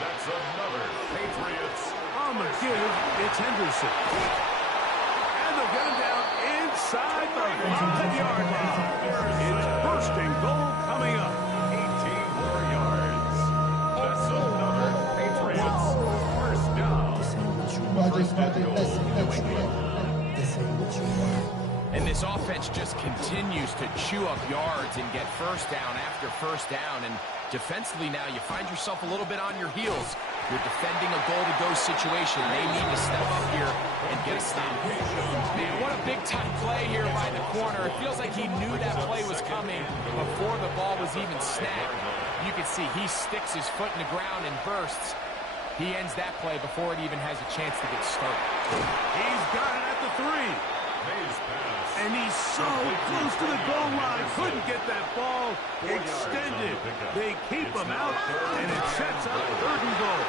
That's another Patriots. On the give, it's Henderson. And they'll get him down inside the 5-yard line. It's 1st and goal coming up. 18 more yards. That's another Patriots first And this offense just continues to chew up yards and get first down after first down. And defensively now, you find yourself a little bit on your heels. You're defending a goal-to-go situation. They need to step up here and get a stop. Man, what a big-time play here by the corner. It feels like he knew that play was coming before the ball was even snapped. You can see he sticks his foot in the ground and bursts. He ends that play before it even has a chance to get started. He's got it at the 3. And he's so close to the goal line. Couldn't get that ball extended. They keep him out, and it sets up 3rd and goal.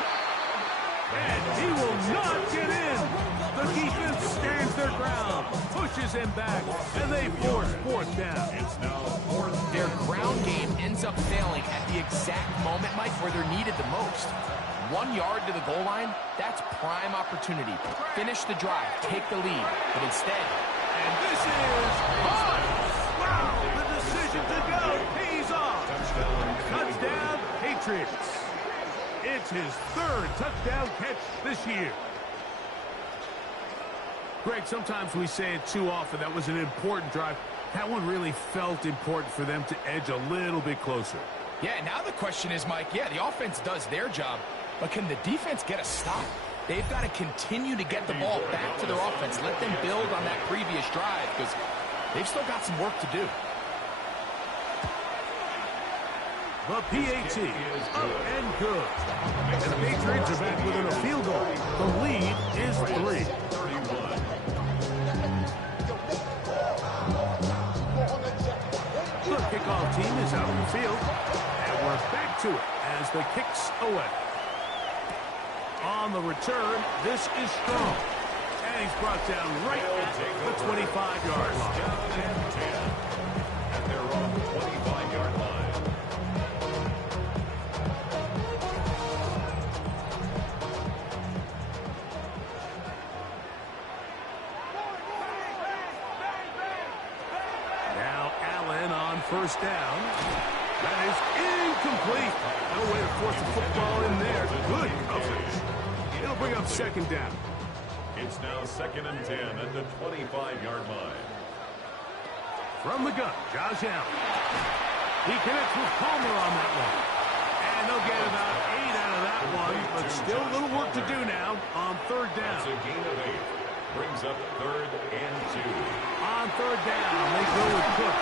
And he will not get in. The defense stands their ground, pushes him back, and they force 4th down. Their ground game ends up failing at the exact moment, Mike, where they're needed the most. 1 yard to the goal line, that's prime opportunity. Finish the drive, take the lead, but instead... And this is on! Wow, the decision to go pays off. Touchdown, Patriots. It's his 3rd touchdown catch this year. Greg, sometimes we say it too often. That was an important drive. That one really felt important for them to edge a little bit closer. Yeah, now the question is, Mike, yeah, the offense does their job, but can the defense get a stop? They've got to continue to get the ball back to their offense. Let them build on that previous drive because they've still got some work to do. The PAT is up and good. And the Patriots are back within a field goal. The lead is 3. The kickoff team is out on the field. And we're back to it as the kick's away. On the return, this is strong. And he's brought down right at the 25-yard line. And they're on the 25-yard line. Now Allen on 1st down. That is incomplete. No way to force the football in there. Good coverage. It'll bring up 2nd down. It's now 2nd and 10 at the 25-yard line. From the gun, Josh Allen. He connects with Palmer on that one. And they'll get about 8 out of that one, but still a little work to do now on 3rd down. That's a gain of 8. Brings up 3rd and 2. On 3rd down, they go with Cook.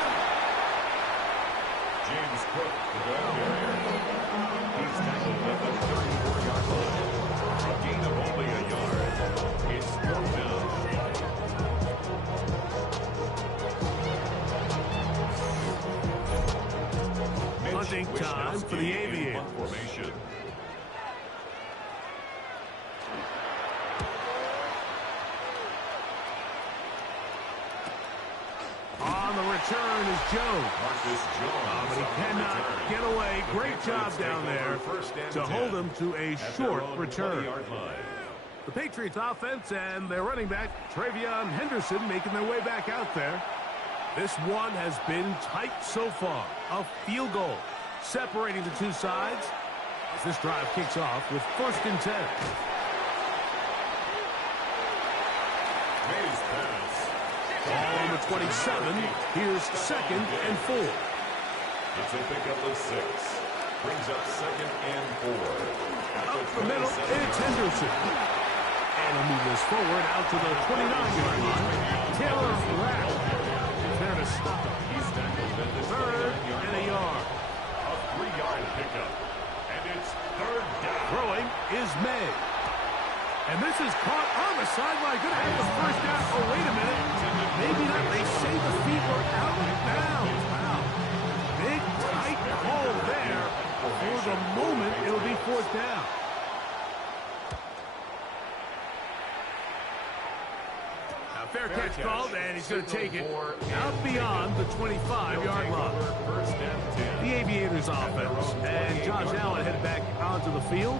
James Cook, the ball carrier. He's tackled at the 34-yard line. A gain of only a yard. It's 4th down. Punting time for the Aviators. Formation. On the return is Jones. But he cannot get away. Great job down there to hold him to a short return. The Patriots offense and their running back, Travion Henderson, making their way back out there. This one has been tight so far. A field goal separating the two sides as this drive kicks off with 1st and 10. Ball on the 27. Here's 2nd and 4. It's a pickup of 6. Brings up 2nd and 4. Up the middle, it's Henderson. And he'll move this forward out to the 29-yard line. Taylor Rapp is there to stop him. He's tackled at the 3rd and a yard. A 3-yard pickup. And it's 3rd down. Throwing is May. And this is caught on the sideline. Going to have the 1st down. Oh, wait a minute. Maybe not. They say the feet were out of bounds. Wow. Big, tight call there. For the moment, it'll be 4th down. Now, fair catch called, and he's going to take it out beyond the 25-yard line. The Aviators offense. And Josh Allen headed back onto the field.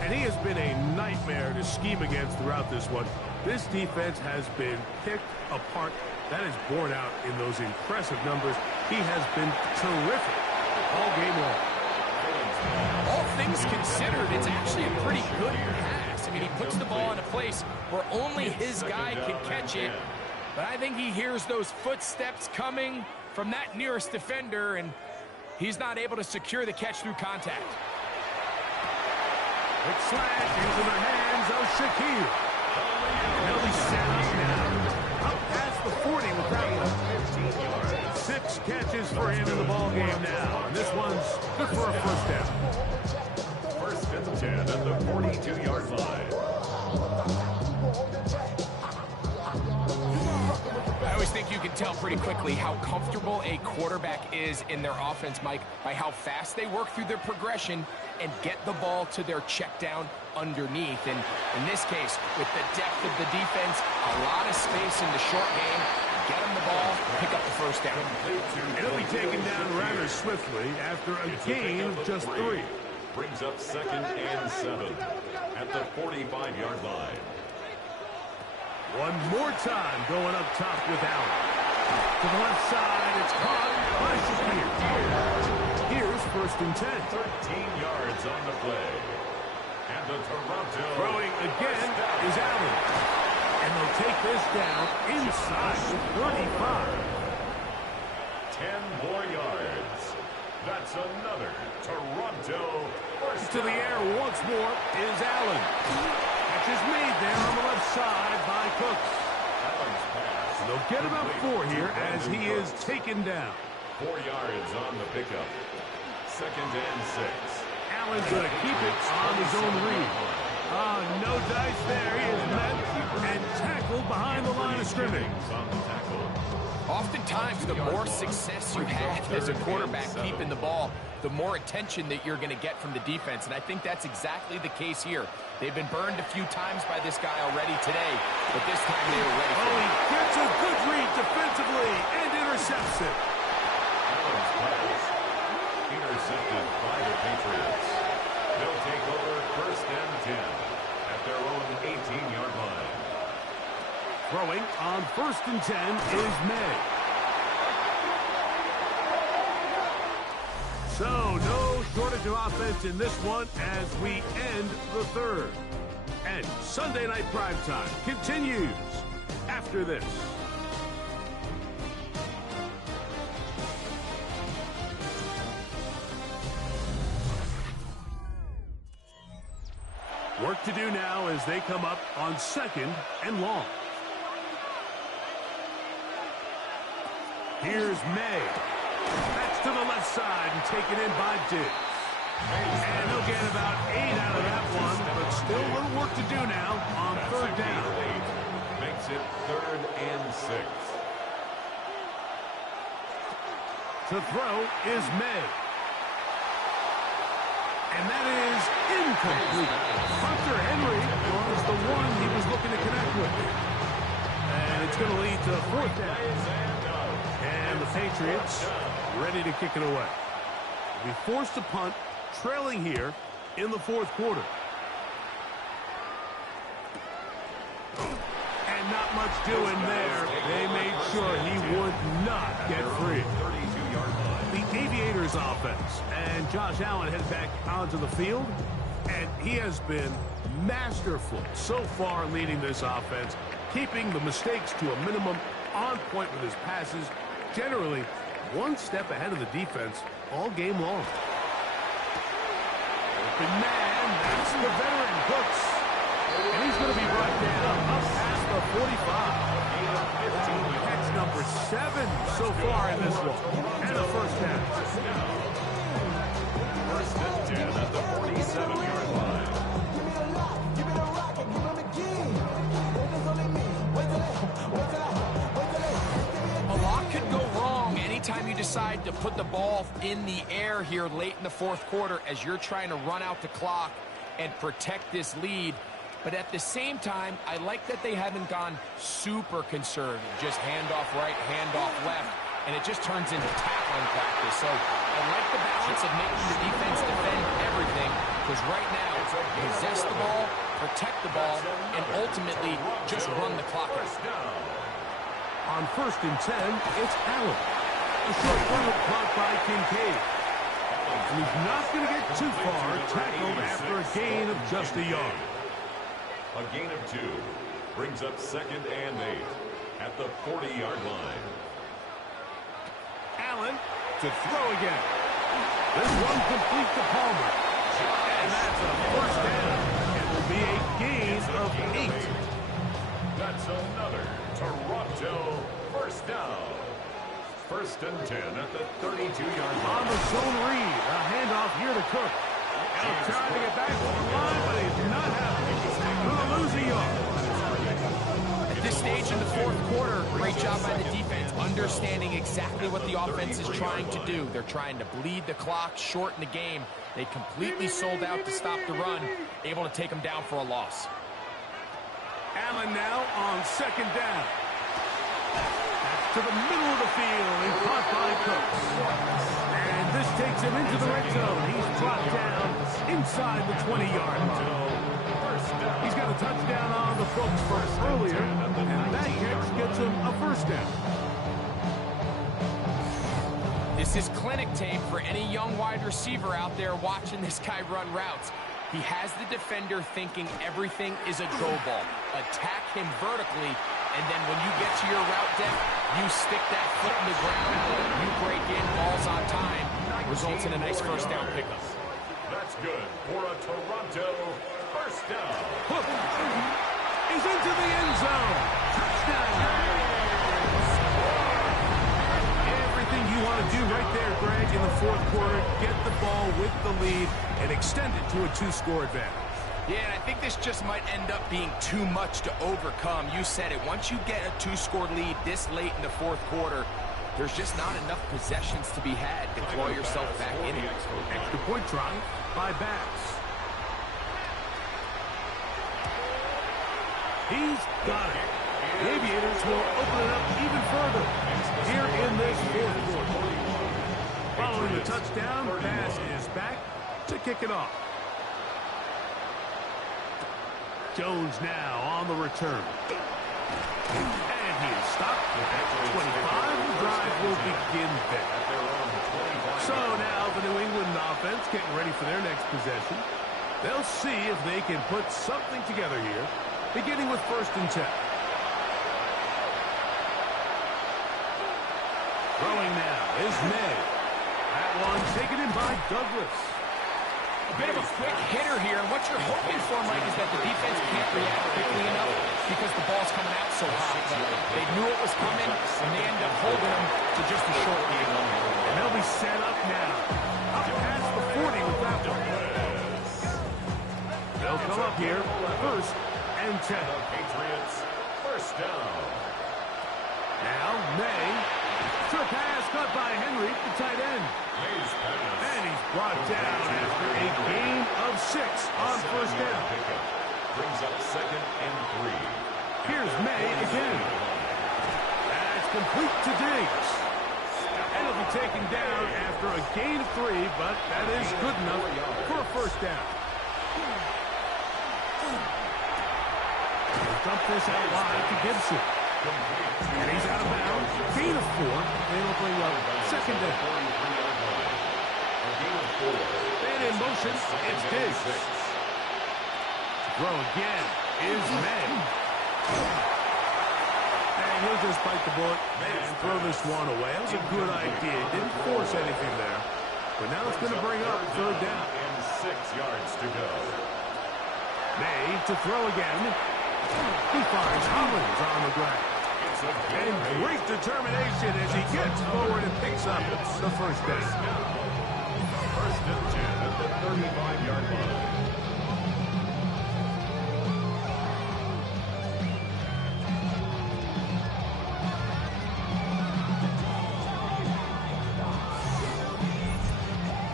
And he has been a nightmare to scheme against throughout this one. This defense has been picked apart. That is borne out in those impressive numbers. He has been terrific all game long. All things things considered, it's actually a pretty good pass. I mean, he puts the ball in a place where only his guy can catch it. But I think he hears those footsteps coming from that nearest defender, and he's not able to secure the catch through contact. It's slashed into the hands of Shaquille. He'll be set up now. Up past the 40 with that one. 6 catches for him in the ball game now. And this one's good for a first down. First and 10 at the 42-yard line. I always think you can tell pretty quickly how comfortable a quarterback is in their offense, Mike, by how fast they work through their progression and get the ball to their check down underneath. And in this case, with the depth of the defense, a lot of space in the short game, get them the ball, pick up the first down. It'll be taken down rather swiftly after a gain of just 3. Brings up 2nd and 7 at the 45-yard line. One more time going up top with Allen. To the left side, it's caught by Shaquille. Here's first and 10. 13 yards on the play. And the Toronto... Throwing again is Allen. And they'll take this down inside the 35. 10 more yards. That's another Toronto first. To the air once more is Allen. Catch is made there on the left side by Cooks. They'll get about 4 here as he is taken down. 4 yards on the pickup. 2nd and 6. Allen's going to keep it on his own read. No dice there. He is met and tackled behind the line of scrimmage. On the tackle. Oftentimes, the more success you have as a quarterback keeping the ball, the more attention that you're going to get from the defense. And I think that's exactly the case here. They've been burned a few times by this guy already today, but this time they were ready for it. He gets a good read defensively and intercepts it. Allen's pass intercepted by the Patriots. They'll take over 1st and 10 at their own 18-yard line. Throwing on 1st and 10 is May. So, no shortage of offense in this one as we end the 3rd. And Sunday Night Primetime continues after this. Work to do now as they come up on 2nd and long. Here's May. That's to the left side and taken in by Diggs. And they'll get about 8 out of that one, but still a little work to do now on 3rd down. Makes it 3rd and 6. To throw is May. And that is incomplete. Hunter Henry was the one he was looking to connect with. And it's going to lead to 4th down. And the Patriots ready to kick it away. They'll be forced to punt, trailing here in the 4th quarter. And not much doing there. They made sure he would not get free. 32-yard line. The Aviators offense. And Josh Allen headed back onto the field. And he has been masterful so far leading this offense, keeping the mistakes to a minimum, on point with his passes, generally one step ahead of the defense all game long. Open man, that's the veteran Cooks. And he's going to be brought down up past the 45. Catch number 7 so far in this one. And a first down. 1st and 10 at the 47-yard line. A lot could go wrong anytime you decide to put the ball in the air here late in the 4th quarter as you're trying to run out the clock and protect this lead. But at the same time, I like that they haven't gone super conservative. Just handoff right, handoff left, and it just turns into tackling practice. So I like the balance of making the defense defend everything, because right now, possess the ball, protect the ball, and ultimately just run the clock out. On 1st and 10, it's Allen. A short run blocked by Kincaid. And he's not going to get too far, tackled after a gain of just a yard. A gain of 2 brings up 2nd and 8 at the 40-yard line. Allen to throw again. This one complete to Palmer. And that's a first down. It will be a gain of 8. That's another Toronto first down. 1st and 10 at the 32-yard line. On the zone read, a handoff here to Cook. Now trying to get back to the line, but he's not happening. Going to lose a yard. At this stage in the 4th quarter, great job by the defense, understanding exactly what the offense is trying to do. They're trying to bleed the clock, shorten the game. They completely sold out to stop the run, able to take them down for a loss. Allen now on 2nd down. That's to the middle of the field and caught by Cooks. And this takes him into the red zone. He's brought down inside the 20-yard line. He's got a touchdown on the books from earlier, and that catch gets him a first down. This is clinic tape for any young wide receiver out there watching this guy run routes. He has the defender thinking everything is a go ball. Attack him vertically, and then when you get to your route depth, you stick that foot in the ground, you break in, balls on time, results in a nice first down pickup. That's good for a Toronto first down. Hook. He's into the end zone. Touchdown. Everything you want to do right there, Greg, in the 4th quarter, get the ball with the lead and extend it to a 2-score advantage. Yeah, and I think this just might end up being too much to overcome. You said it. Once you get a 2-score lead this late in the 4th quarter, there's just not enough possessions to be had to claw yourself back in it. Extra point try by Bass. He's got it. The Aviators will open it up even further here in this 4th quarter. Following the touchdown, Bass is back to kick it off. Jones now on the return. And he is stopped at 25. The drive will begin there. So now the New England offense getting ready for their next possession. They'll see if they can put something together here, beginning with 1st and 10. Throwing now is May. That one taken in by Douglas. A bit of a quick hitter here, and what you're hoping for, Mike, is that the defense can't react quickly enough because the ball's coming out so hot. They knew it was coming, and they end up holding them to just a short lead. And they'll be set up now. Up past the 40 with that one. They'll come up here, 1st and 10. Patriots first down. Now, May. Short pass caught by Henry, the tight end. And he's brought down after a gain of 6 on 1st down. Brings up 2nd and 3. Here's May again. That's complete to Diggs. And he'll be taken down after a gain of 3, but that is good enough for a first down. They'll dump this out wide to Gibson. And he's out of bounds. Gain of 4. And it'll bring up 2nd down. And in motion, it's Diggs. Throw again is May. And he'll just bite the bullet and throw this one away. That was a good idea. Didn't force anything there. But now it's going to bring up 3rd down. And 6 yards to go. May to throw again. He finds Hollins on the ground. And great determination as he gets forward and picks up the first down. 1st and 10 at the 35-yard line.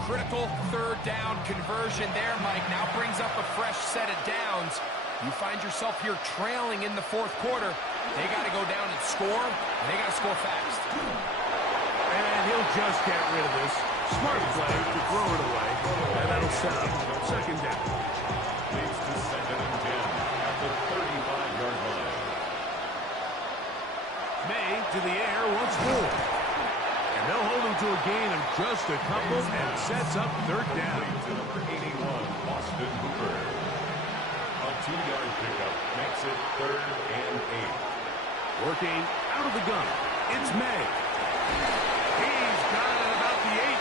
Critical 3rd down conversion there, Mike. Now brings up a fresh set of downs. You find yourself here trailing in the 4th quarter. They got to go down and score, and they got to score fast. And he'll just get rid of this. Smart play to throw it away, and that'll set up 2nd down. Leads to 2nd and 10 at the 35-yard line. May to the air once more. And they'll hold him to a gain of just a couple and sets up third down. To number 81, Austin Hooper. A 2-yard pickup makes it 3rd and 8. Working out of the gun. It's May. He's got it about the 8.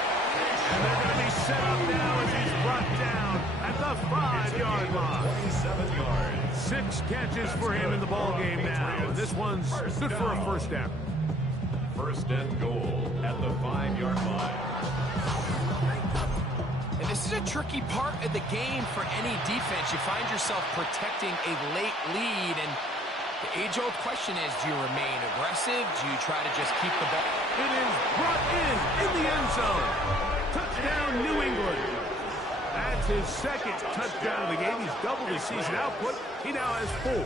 And they're going to be set up now as he's brought down at the 5-yard line. 27 yards. 6 catches for him in the ballgame now. This one's good for a first down. 1st and goal at the 5-yard line. And this is a tricky part of the game for any defense. You find yourself protecting a late lead, and the age-old question is, do you remain aggressive? Do you try to just keep the ball? It is brought in the end zone. Touchdown, New England. That's his 2nd touchdown of the game. He's doubled his season output. He now has 4.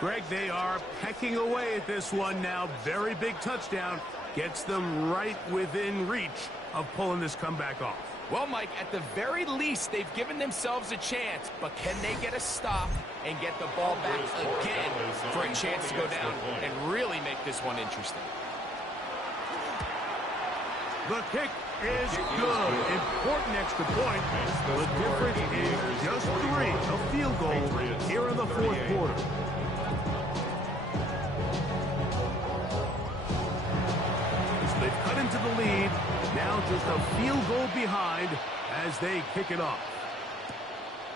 Greg, they are pecking away at this one now. Very big touchdown. Gets them right within reach of pulling this comeback off. Well, Mike, at the very least, they've given themselves a chance, but can they get a stop and get the ball back again for a chance to go down and really make this one interesting? The kick is good. Important extra point. The difference is just 3. A field goal here in the 4th quarter. So they've cut into the lead. Now just a field goal behind as they kick it off.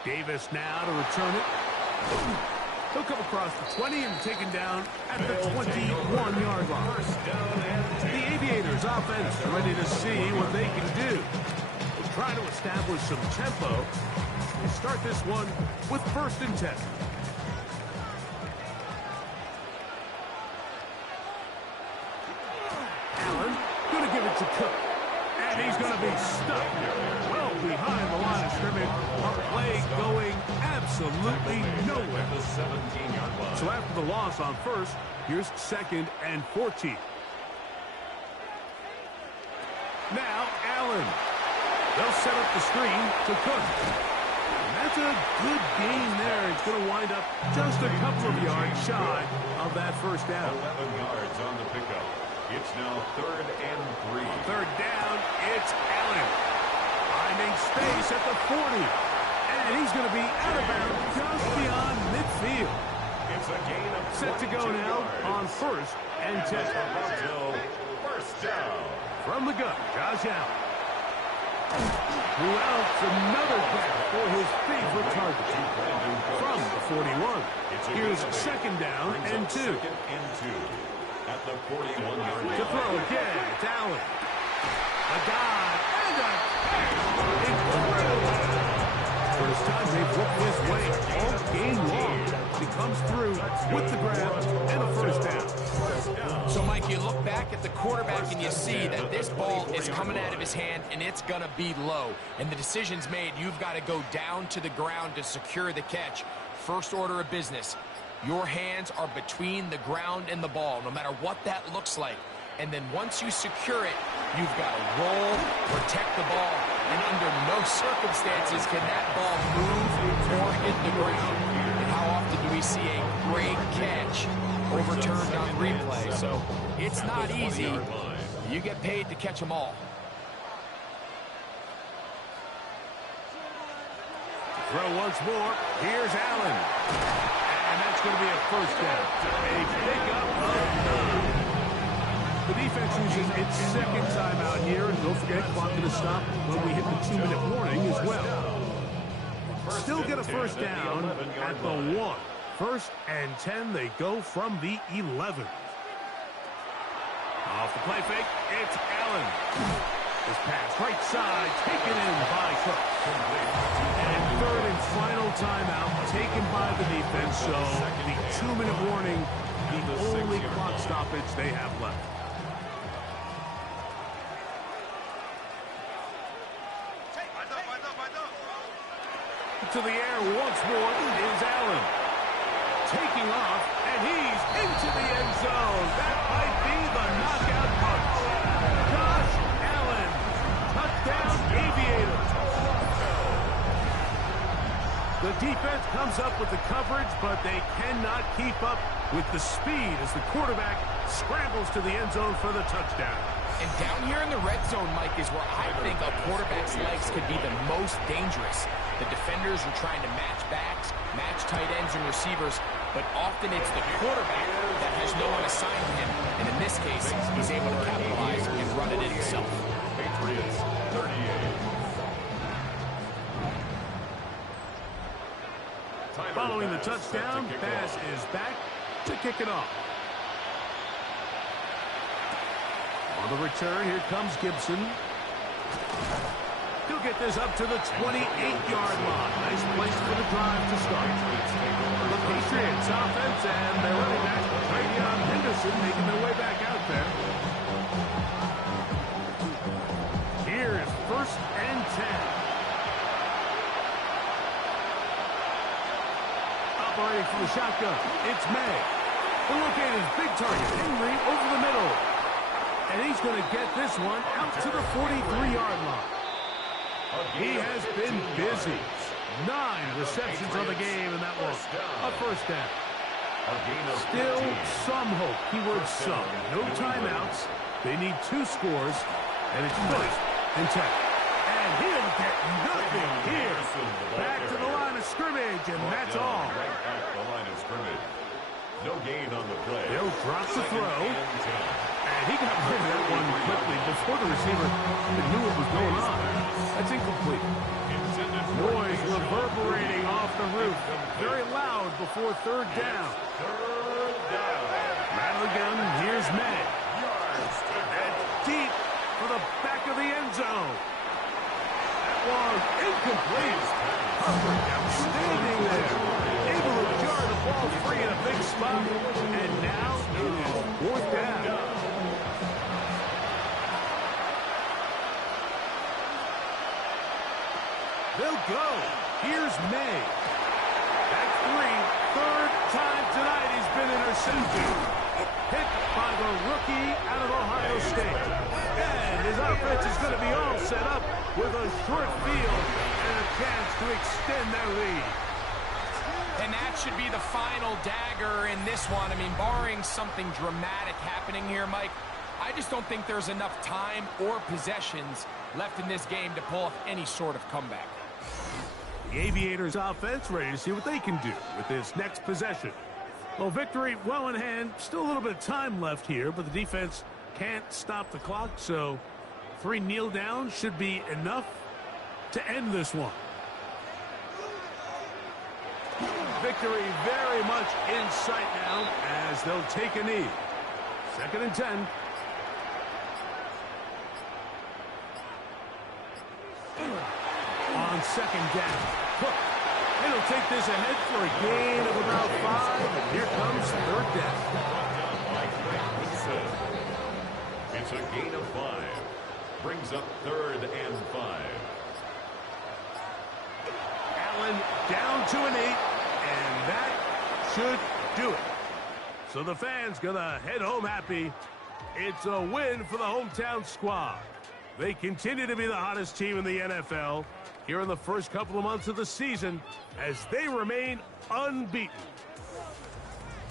Davis now to return it. He'll come across the 20 and taken down at the 21-yard line. The Aviators offense ready to see what they can do. We'll try to establish some tempo and start this one with 1st and 10. Allen going to give it to Cook. And he's going to be stuck well behind the line of scrimmage. A play going absolutely nowhere. The 17-yard line. So after the loss on 1st, here's 2nd and 14. Now Allen. They'll set up the screen to Cook. And that's a good gain there. It's going to wind up just a couple of yards shy of that first down. 11 yards on the pickup. It's now 3rd and 3. 3rd down, it's Allen. Finding space at the 40. And he's going to be out of bounds just beyond midfield. It's a gain of Set to go now on 1st and 10. Toronto, 1st down. From the gun, Josh Allen. Throughout another catch for his favorite target. From the 41. Here's 2nd down and 2. 2nd and 2. At the 41-yard line. To throw again, it's Allen. A dive and a catch. Incredible. First time they've looked this way all game long. He comes through with the grab and a 1st down. So, Mike, you look back at the quarterback and you see that this ball is coming out of his hand and it's going to be low. And the decision's made. You've got to go down to the ground to secure the catch. First order of business. Your hands are between the ground and the ball, no matter what that looks like. And then once you secure it, you've got to roll, protect the ball, and under no circumstances can that ball move or hit the ground. And how often do we see a great catch overturned on replay? So it's not easy. You get paid to catch them all. Throw once more. Here's Allen. And that's going to be a 1st down. A pickup of 9. The defense uses its 2nd timeout here. And don't forget, clock going to stop when we hit the 2-minute warning as well. Still get a 1st down at the 1. 1st and 10, they go from the 11. Off the play fake, it's Allen. This pass right side, taken in by Cook. And 3rd and final timeout taken by the defense. So the 2-minute warning, the only clock stoppage they have left. To the air once more is Allen. Taking off, and he's into the end zone. That might be the knockout punch. Josh Allen, touchdown Aviators. The defense comes up with the coverage, but they cannot keep up with the speed as the quarterback scrambles to the end zone for the touchdown. And down here in the red zone, Mike, is where I think a quarterback's legs could be the most dangerous. The defenders are trying to match backs, match tight ends and receivers, but often it's the quarterback that has no one assigned to him. And in this case, he's able to capitalize and run it in himself. Patriots 38. Following the touchdown, pass is back to kick it off. On the return, here comes Gibson. He'll get this up to the 28-yard line. Nice place for the drive to start. The Patriots offense and their running back, Travion Henderson, making their way back out there. Here is 1st and 10. Operating from the shotgun, it's May. The located big target, Henry, over the middle. And he's going to get this one out to the 43-yard line. He has been busy. 9 receptions on the game, and that was a first down. Still some hope. Keyword some. No timeouts. They need 2 scores, and it's 1st and 10. And he'll get nothing here. Back to the line of scrimmage, and that's all. The line of scrimmage. No gain on the play. They'll drop the throw. And he got rid of that one quickly before the receiver knew what was going on. That's incomplete. Noise reverberating off the roof. Very loud before 3rd down. Rattle again. Here's May. And deep for the back of the end zone. That was incomplete. Hubbard outstanding there. Able to jar the ball free in a big spot. And now it is 4th down. They'll go. Here's May. Back 3. 3rd time tonight he's been intercepted. Hit by the rookie out of Ohio State. And his offense is going to be all set up with a short field and a chance to extend their lead. And that should be the final dagger in this one. I mean, barring something dramatic happening here, Mike, I just don't think there's enough time or possessions left in this game to pull off any sort of comeback. The Aviators offense ready to see what they can do with this next possession. Well, victory well in hand. Still a little bit of time left here, but the defense can't stop the clock, so 3 kneel downs should be enough to end this one. Victory very much in sight now as they'll take a knee. 2nd and 10. On 2nd down, Cook. And he'll take this ahead for a gain of about 5. And here comes 3rd down. It's a gain of 5. Brings up 3rd and 5. Allen down to an 8. And that should do it. So the fans gonna head home happy. It's a win for the hometown squad. They continue to be the hottest team in the NFL here in the first couple of months of the season as they remain unbeaten.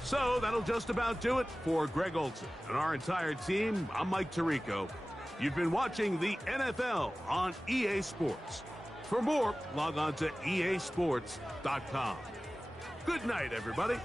So that'll just about do it for Greg Olson and our entire team. I'm Mike Tirico. You've been watching the NFL on EA Sports. For more, log on to easports.com. Good night, everybody.